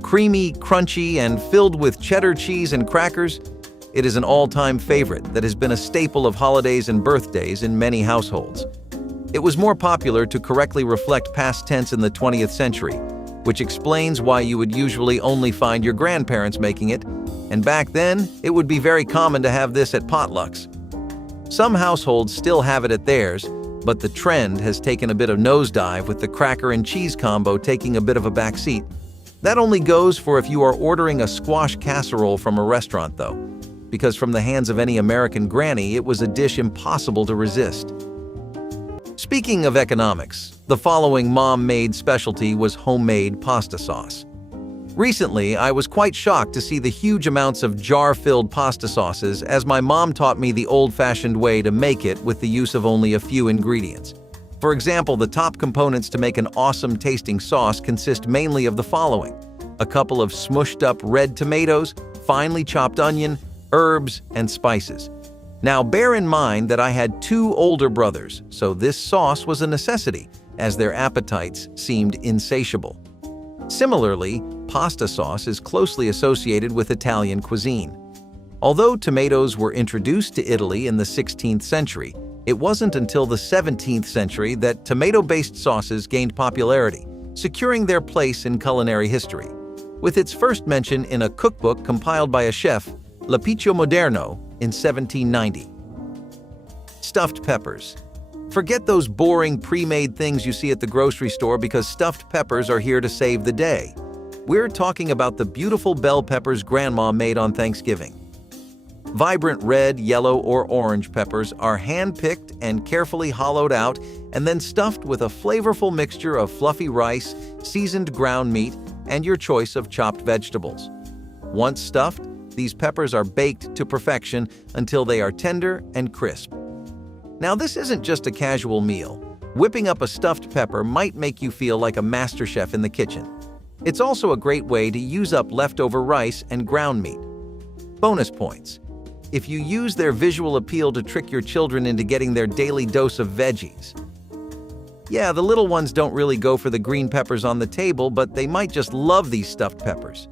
Creamy, crunchy, and filled with cheddar cheese and crackers, it is an all-time favorite that has been a staple of holidays and birthdays in many households. It was more popular to correctly reflect past tense in the 20th century, which explains why you would usually only find your grandparents making it, and back then, it would be very common to have this at potlucks. Some households still have it at theirs, but the trend has taken a bit of nosedive with the cracker and cheese combo taking a bit of a backseat. That only goes for if you are ordering a squash casserole from a restaurant though, because from the hands of any American granny, it was a dish impossible to resist. Speaking of economics, the following mom-made specialty was homemade pasta sauce. Recently, I was quite shocked to see the huge amounts of jar-filled pasta sauces as my mom taught me the old-fashioned way to make it with the use of only a few ingredients. For example, the top components to make an awesome-tasting sauce consist mainly of the following: a couple of smushed-up red tomatoes, finely chopped onion, herbs, and spices. Now, bear in mind that I had 2 older brothers, so this sauce was a necessity, as their appetites seemed insatiable. Similarly, pasta sauce is closely associated with Italian cuisine. Although tomatoes were introduced to Italy in the 16th century, it wasn't until the 17th century that tomato-based sauces gained popularity, securing their place in culinary history, with its first mention in a cookbook compiled by a chef, L'Appicio Moderno, in 1790. Stuffed peppers. Forget those boring pre-made things you see at the grocery store because stuffed peppers are here to save the day. We're talking about the beautiful bell peppers Grandma made on Thanksgiving. Vibrant red, yellow, or orange peppers are hand-picked and carefully hollowed out and then stuffed with a flavorful mixture of fluffy rice, seasoned ground meat, and your choice of chopped vegetables. Once stuffed, these peppers are baked to perfection until they are tender and crisp. Now, this isn't just a casual meal. Whipping up a stuffed pepper might make you feel like a master chef in the kitchen. It's also a great way to use up leftover rice and ground meat. Bonus points: if you use their visual appeal to trick your children into getting their daily dose of veggies. Yeah, the little ones don't really go for the green peppers on the table, but they might just love these stuffed peppers.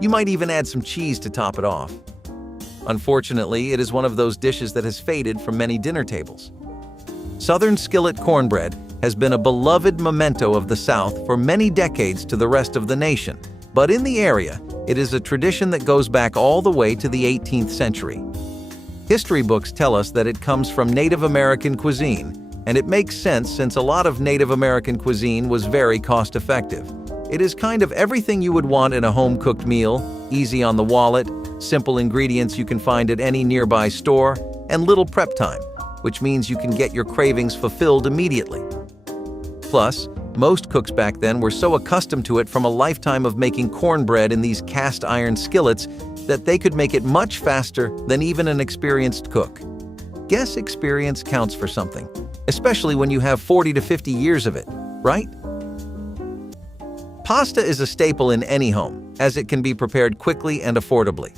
You might even add some cheese to top it off. Unfortunately, it is one of those dishes that has faded from many dinner tables. Southern skillet cornbread has been a beloved memento of the South for many decades to the rest of the nation, but in the area, it is a tradition that goes back all the way to the 18th century. History books tell us that it comes from Native American cuisine, and it makes sense since a lot of Native American cuisine was very cost-effective. It is kind of everything you would want in a home-cooked meal, easy on the wallet, simple ingredients you can find at any nearby store, and little prep time, which means you can get your cravings fulfilled immediately. Plus, most cooks back then were so accustomed to it from a lifetime of making cornbread in these cast iron skillets that they could make it much faster than even an experienced cook. Guess experience counts for something, especially when you have 40 to 50 years of it, right? Pasta is a staple in any home, as it can be prepared quickly and affordably.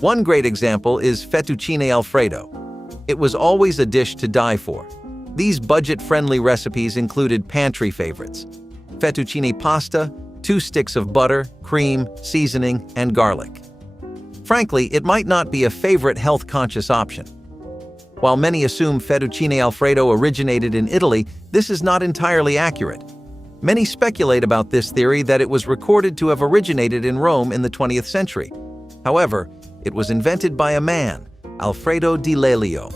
One great example is fettuccine alfredo. It was always a dish to die for. These budget-friendly recipes included pantry favorites: fettuccine pasta, 2 sticks of butter, cream, seasoning, and garlic. Frankly, it might not be a favorite health-conscious option. While many assume fettuccine alfredo originated in Italy, this is not entirely accurate. Many speculate about this theory that it was recorded to have originated in Rome in the 20th century. However, it was invented by a man, Alfredo di Lelio.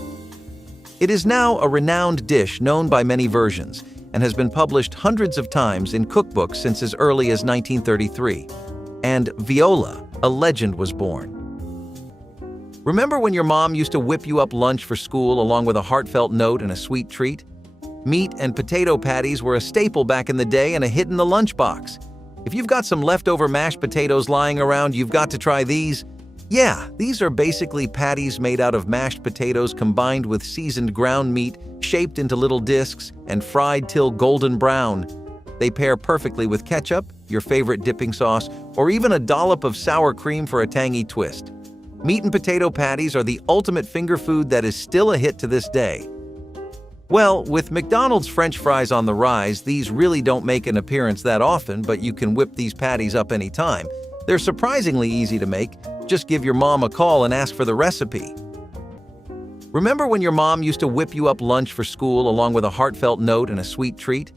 It is now a renowned dish known by many versions, and has been published hundreds of times in cookbooks since as early as 1933. And Viola, a legend was born. Remember when your mom used to whip you up lunch for school along with a heartfelt note and a sweet treat? Meat and potato patties were a staple back in the day and a hit in the lunchbox. If you've got some leftover mashed potatoes lying around, you've got to try these. Yeah, these are basically patties made out of mashed potatoes combined with seasoned ground meat, shaped into little discs, and fried till golden brown. They pair perfectly with ketchup, your favorite dipping sauce, or even a dollop of sour cream for a tangy twist. Meat and potato patties are the ultimate finger food that is still a hit to this day. Well, with McDonald's French fries on the rise, these really don't make an appearance that often, but you can whip these patties up anytime. They're surprisingly easy to make. Just give your mom a call and ask for the recipe. Remember when your mom used to whip you up lunch for school along with a heartfelt note and a sweet treat?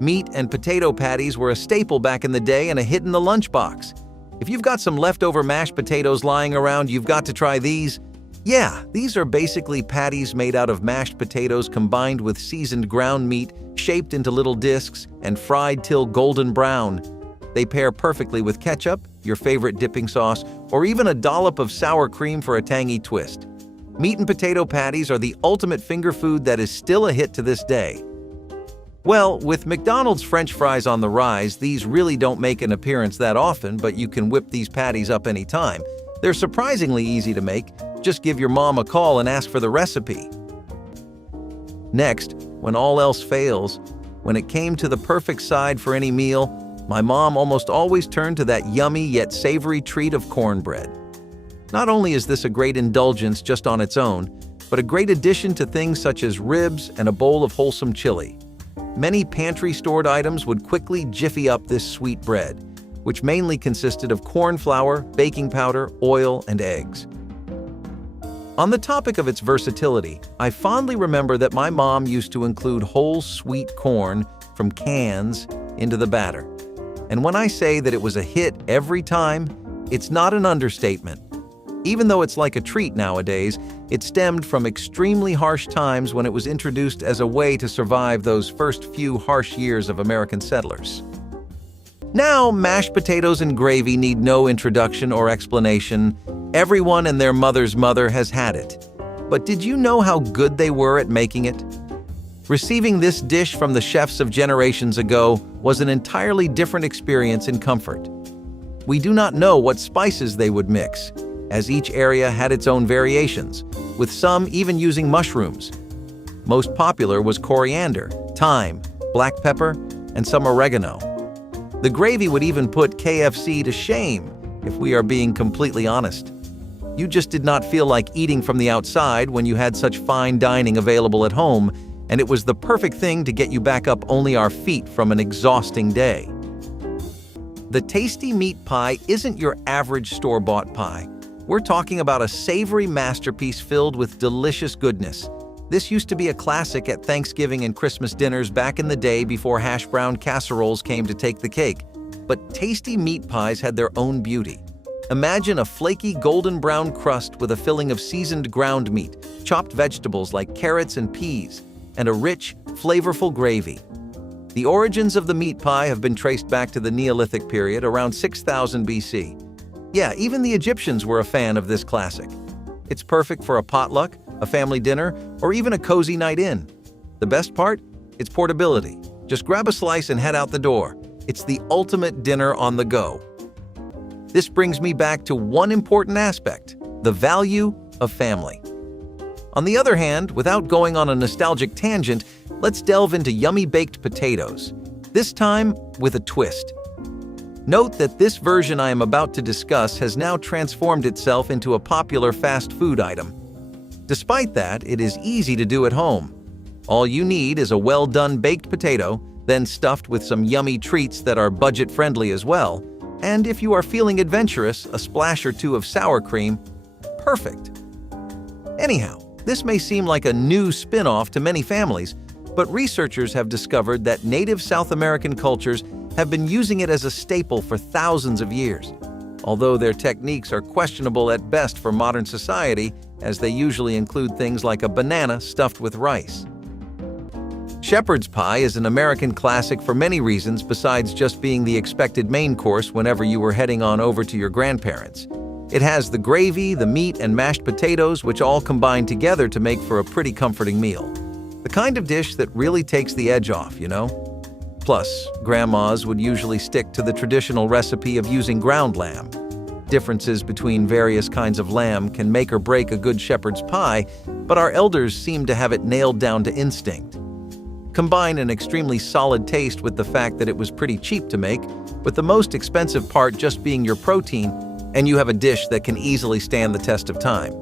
Meat and potato patties were a staple back in the day and a hit in the lunchbox. If you've got some leftover mashed potatoes lying around, you've got to try these. Yeah, these are basically patties made out of mashed potatoes combined with seasoned ground meat, shaped into little discs, and fried till golden brown. They pair perfectly with ketchup, your favorite dipping sauce, or even a dollop of sour cream for a tangy twist. Meat and potato patties are the ultimate finger food that is still a hit to this day. Well, with McDonald's French fries on the rise, these really don't make an appearance that often, but you can whip these patties up anytime. They're surprisingly easy to make. Just give your mom a call and ask for the recipe. Next, when all else fails, when it came to the perfect side for any meal, my mom almost always turned to that yummy yet savory treat of cornbread. Not only is this a great indulgence just on its own, but a great addition to things such as ribs and a bowl of wholesome chili. Many pantry-stored items would quickly jiffy up this sweet bread, which mainly consisted of corn flour, baking powder, oil, and eggs. On the topic of its versatility, I fondly remember that my mom used to include whole sweet corn from cans into the batter. And when I say that it was a hit every time, it's not an understatement. Even though it's like a treat nowadays, it stemmed from extremely harsh times when it was introduced as a way to survive those first few harsh years of American settlers. Now, mashed potatoes and gravy need no introduction or explanation. Everyone and their mother's mother has had it. But did you know how good they were at making it? Receiving this dish from the chefs of generations ago was an entirely different experience in comfort. We do not know what spices they would mix, as each area had its own variations, with some even using mushrooms. Most popular was coriander, thyme, black pepper, and some oregano. The gravy would even put KFC to shame, if we are being completely honest. You just did not feel like eating from the outside when you had such fine dining available at home, and it was the perfect thing to get you back up only our feet from an exhausting day. The tasty meat pie isn't your average store-bought pie. We're talking about a savory masterpiece filled with delicious goodness. This used to be a classic at Thanksgiving and Christmas dinners back in the day before hash brown casseroles came to take the cake. But tasty meat pies had their own beauty. Imagine a flaky golden brown crust with a filling of seasoned ground meat, chopped vegetables like carrots and peas, and a rich, flavorful gravy. The origins of the meat pie have been traced back to the Neolithic period around 6000 BC. Yeah, even the Egyptians were a fan of this classic. It's perfect for a potluck, a family dinner, or even a cozy night in. The best part? Its portability. Just grab a slice and head out the door. It's the ultimate dinner on the go. This brings me back to one important aspect: the value of family. On the other hand, without going on a nostalgic tangent, let's delve into yummy baked potatoes, this time with a twist. Note that this version I am about to discuss has now transformed itself into a popular fast food item. Despite that, it is easy to do at home. All you need is a well-done baked potato, then stuffed with some yummy treats that are budget-friendly as well, and if you are feeling adventurous, a splash or two of sour cream. Perfect. Anyhow, this may seem like a new spin-off to many families, but researchers have discovered that native South American cultures have been using it as a staple for thousands of years. Although their techniques are questionable at best for modern society, as they usually include things like a banana stuffed with rice. Shepherd's pie is an American classic for many reasons besides just being the expected main course whenever you were heading on over to your grandparents'. It has the gravy, the meat, and mashed potatoes, which all combine together to make for a pretty comforting meal. The kind of dish that really takes the edge off, you know? Plus, grandmas would usually stick to the traditional recipe of using ground lamb. Differences between various kinds of lamb can make or break a good shepherd's pie, but our elders seem to have it nailed down to instinct. Combine an extremely solid taste with the fact that it was pretty cheap to make, with the most expensive part just being your protein, and you have a dish that can easily stand the test of time.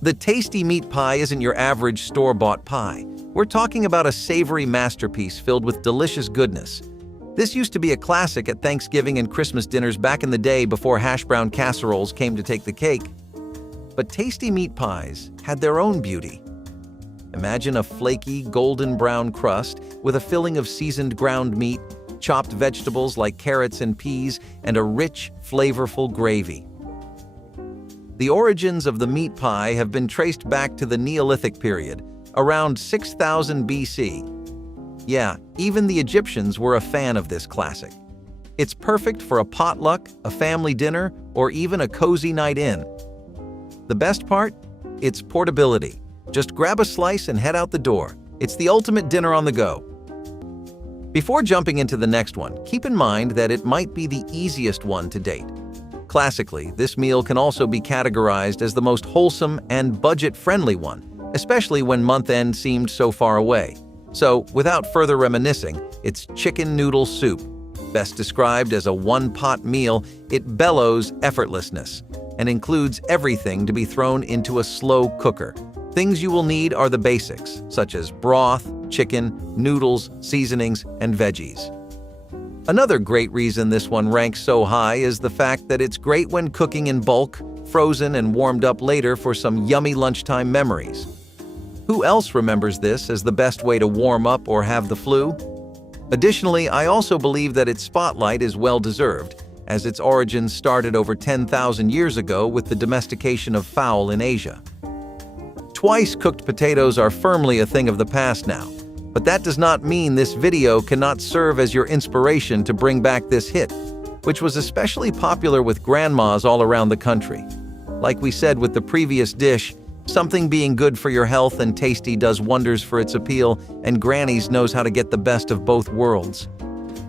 The tasty meat pie isn't your average store-bought pie. We're talking about a savory masterpiece filled with delicious goodness. This used to be a classic at Thanksgiving and Christmas dinners back in the day before hash brown casseroles came to take the cake. But tasty meat pies had their own beauty. Imagine a flaky, golden brown crust with a filling of seasoned ground meat, chopped vegetables like carrots and peas, and a rich, flavorful gravy. The origins of the meat pie have been traced back to the Neolithic period, around 6000 BC. Yeah, even the Egyptians were a fan of this classic. It's perfect for a potluck, a family dinner, or even a cozy night in. The best part? Its portability. Just grab a slice and head out the door. It's the ultimate dinner on the go. Before jumping into the next one, keep in mind that it might be the easiest one to date. Classically, this meal can also be categorized as the most wholesome and budget-friendly one, especially when month-end seemed so far away. So, without further reminiscing, it's chicken noodle soup. Best described as a one-pot meal, it bellows effortlessness and includes everything to be thrown into a slow cooker. Things you will need are the basics, such as broth, chicken, noodles, seasonings, and veggies. Another great reason this one ranks so high is the fact that it's great when cooking in bulk, frozen and warmed up later for some yummy lunchtime memories. Who else remembers this as the best way to warm up or have the flu? Additionally, I also believe that its spotlight is well-deserved, as its origins started over 10,000 years ago with the domestication of fowl in Asia. Twice-cooked potatoes are firmly a thing of the past now, but that does not mean this video cannot serve as your inspiration to bring back this hit, which was especially popular with grandmas all around the country. Like we said with the previous dish, something being good for your health and tasty does wonders for its appeal, and grannies knows how to get the best of both worlds.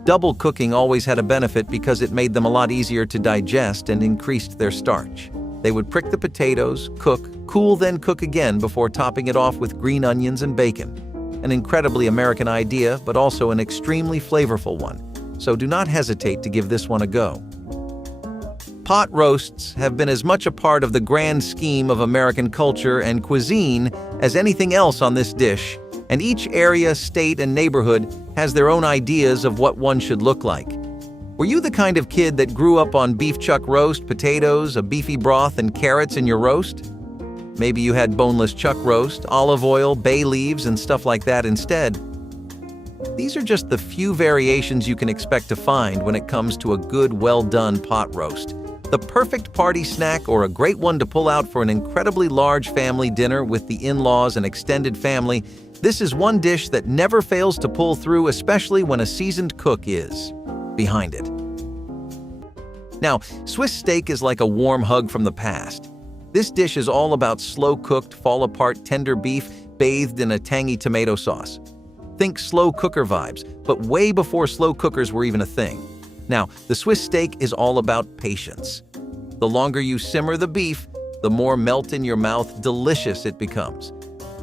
Double cooking always had a benefit because it made them a lot easier to digest and increased their starch. They would prick the potatoes, cook, cool, then cook again before topping it off with green onions and bacon. An incredibly American idea, but also an extremely flavorful one, so do not hesitate to give this one a go. Pot roasts have been as much a part of the grand scheme of American culture and cuisine as anything else on this dish, and each area, state, and neighborhood has their own ideas of what one should look like. Were you the kind of kid that grew up on beef chuck roast, potatoes, a beefy broth, and carrots in your roast? Maybe you had boneless chuck roast, olive oil, bay leaves, and stuff like that instead. These are just the few variations you can expect to find when it comes to a good, well-done pot roast. The perfect party snack or a great one to pull out for an incredibly large family dinner with the in-laws and extended family, this is one dish that never fails to pull through, especially when a seasoned cook is behind it. Now, Swiss steak is like a warm hug from the past. This dish is all about slow-cooked, fall-apart tender beef bathed in a tangy tomato sauce. Think slow cooker vibes, but way before slow cookers were even a thing. Now, the Swiss steak is all about patience. The longer you simmer the beef, the more melt-in-your-mouth delicious it becomes.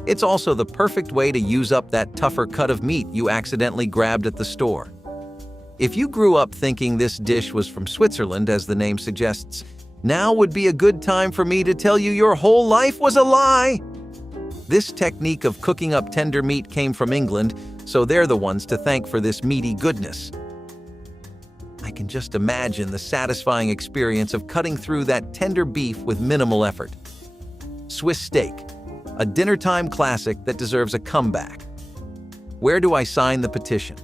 It's also the perfect way to use up that tougher cut of meat you accidentally grabbed at the store. If you grew up thinking this dish was from Switzerland, as the name suggests, now would be a good time for me to tell you your whole life was a lie. This technique of cooking up tender meat came from England, so they're the ones to thank for this meaty goodness. I can just imagine the satisfying experience of cutting through that tender beef with minimal effort. Swiss steak, a dinnertime classic that deserves a comeback. Where do I sign the petition?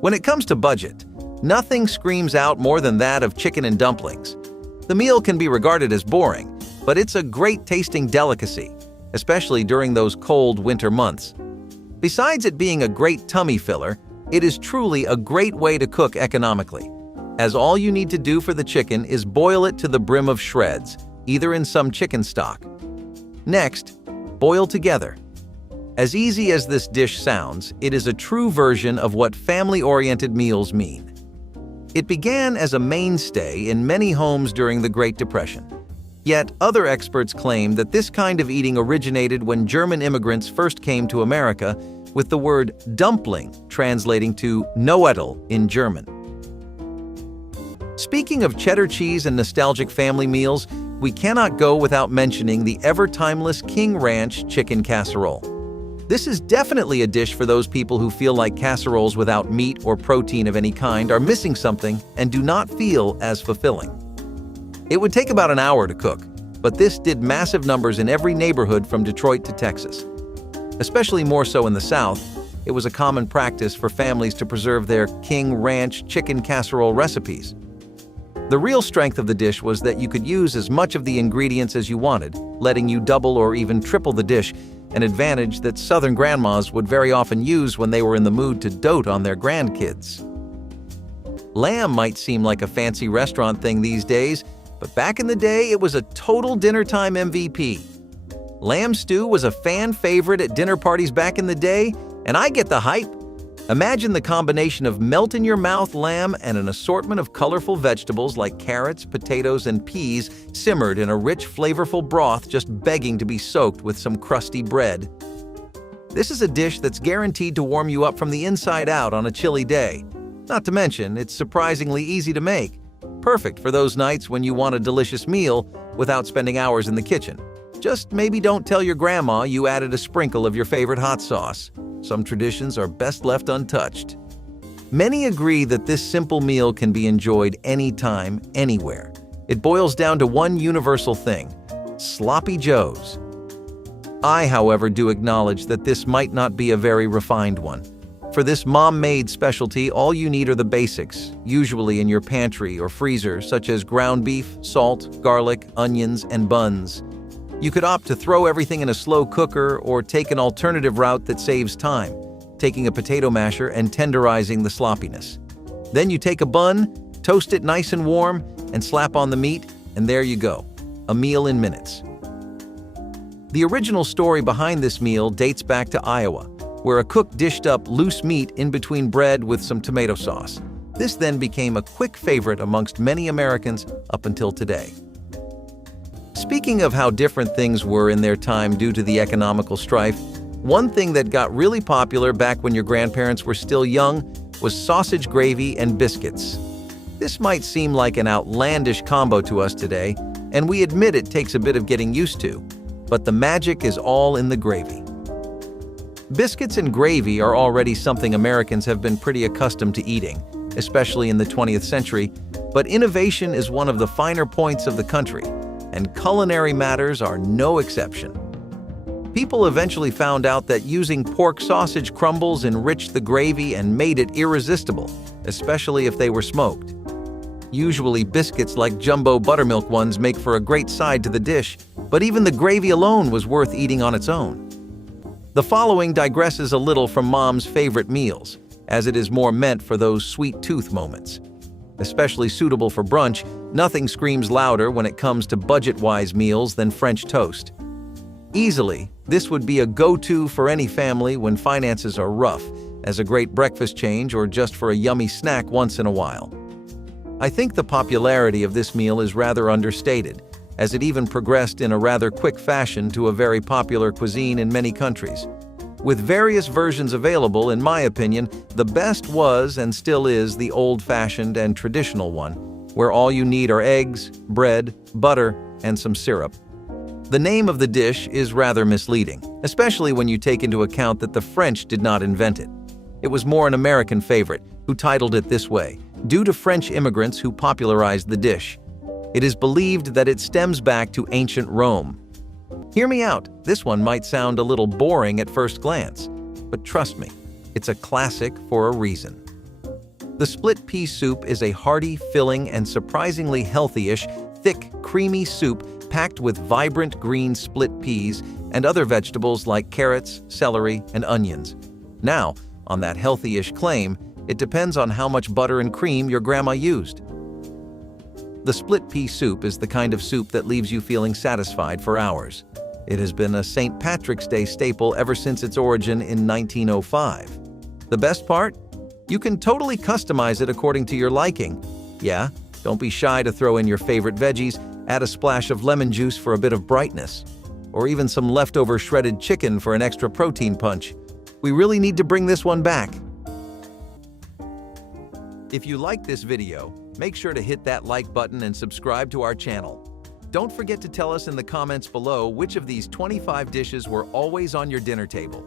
When it comes to budget, nothing screams out more than that of chicken and dumplings. The meal can be regarded as boring, but it's a great tasting delicacy. especially during those cold winter months. Besides it being a great tummy filler, it is truly a great way to cook economically, as all you need to do for the chicken is boil it to the brim of shreds, either in some chicken stock. Next, boil together. As easy as this dish sounds, it is a true version of what family-oriented meals mean. It began as a mainstay in many homes during the Great Depression. Yet, other experts claim that this kind of eating originated when German immigrants first came to America, with the word dumpling translating to Knödel in German. Speaking of cheddar cheese and nostalgic family meals, we cannot go without mentioning the ever-timeless King Ranch chicken casserole. This is definitely a dish for those people who feel like casseroles without meat or protein of any kind are missing something and do not feel as fulfilling. It would take about an hour to cook, but this did massive numbers in every neighborhood from Detroit to Texas. Especially more so in the South, it was a common practice for families to preserve their King Ranch chicken casserole recipes. The real strength of the dish was that you could use as much of the ingredients as you wanted, letting you double or even triple the dish, an advantage that Southern grandmas would very often use when they were in the mood to dote on their grandkids. Lamb might seem like a fancy restaurant thing these days, but back in the day, it was a total dinnertime MVP. Lamb stew was a fan favorite at dinner parties back in the day, and I get the hype. Imagine the combination of melt-in-your-mouth lamb and an assortment of colorful vegetables like carrots, potatoes, and peas simmered in a rich, flavorful broth just begging to be soaked with some crusty bread. This is a dish that's guaranteed to warm you up from the inside out on a chilly day. Not to mention, it's surprisingly easy to make. Perfect for those nights when you want a delicious meal without spending hours in the kitchen. Just maybe don't tell your grandma you added a sprinkle of your favorite hot sauce. Some traditions are best left untouched. Many agree that this simple meal can be enjoyed anytime, anywhere. It boils down to one universal thing: sloppy joes. I, however, do acknowledge that this might not be a very refined one. For this mom-made specialty, all you need are the basics, usually in your pantry or freezer, such as ground beef, salt, garlic, onions, and buns. You could opt to throw everything in a slow cooker or take an alternative route that saves time, taking a potato masher and tenderizing the sloppiness. Then you take a bun, toast it nice and warm, and slap on the meat, and there you go, a meal in minutes. The original story behind this meal dates back to Iowa, where a cook dished up loose meat in between bread with some tomato sauce. This then became a quick favorite amongst many Americans up until today. Speaking of how different things were in their time due to the economical strife, one thing that got really popular back when your grandparents were still young was sausage gravy and biscuits. This might seem like an outlandish combo to us today, and we admit it takes a bit of getting used to, but the magic is all in the gravy. Biscuits and gravy are already something Americans have been pretty accustomed to eating, especially in the 20th century, but innovation is one of the finer points of the country, and culinary matters are no exception. People eventually found out that using pork sausage crumbles enriched the gravy and made it irresistible, especially if they were smoked. Usually biscuits like jumbo buttermilk ones make for a great side to the dish, but even the gravy alone was worth eating on its own. The following digresses a little from Mom's favorite meals, as it is more meant for those sweet tooth moments. Especially suitable for brunch, nothing screams louder when it comes to budget-wise meals than French toast. Easily, this would be a go-to for any family when finances are rough, as a great breakfast change or just for a yummy snack once in a while. I think the popularity of this meal is rather understated, as it even progressed in a rather quick fashion to a very popular cuisine in many countries. With various versions available, in my opinion, the best was and still is the old-fashioned and traditional one, where all you need are eggs, bread, butter, and some syrup. The name of the dish is rather misleading, especially when you take into account that the French did not invent it. It was more an American favorite, who titled it this way, due to French immigrants who popularized the dish. It is believed that it stems back to ancient Rome. Hear me out, this one might sound a little boring at first glance, but trust me, it's a classic for a reason. The split pea soup is a hearty, filling, and surprisingly healthy-ish, thick, creamy soup packed with vibrant green split peas, and other vegetables like carrots, celery, and onions. Now, on that healthy-ish claim, it depends on how much butter and cream your grandma used. The split pea soup is the kind of soup that leaves you feeling satisfied for hours. It has been a St. Patrick's Day staple ever since its origin in 1905. The best part? You can totally customize it according to your liking. Yeah, don't be shy to throw in your favorite veggies, add a splash of lemon juice for a bit of brightness, or even some leftover shredded chicken for an extra protein punch. We really need to bring this one back. If you liked this video, make sure to hit that like button and subscribe to our channel. Don't forget to tell us in the comments below which of these 25 dishes were always on your dinner table.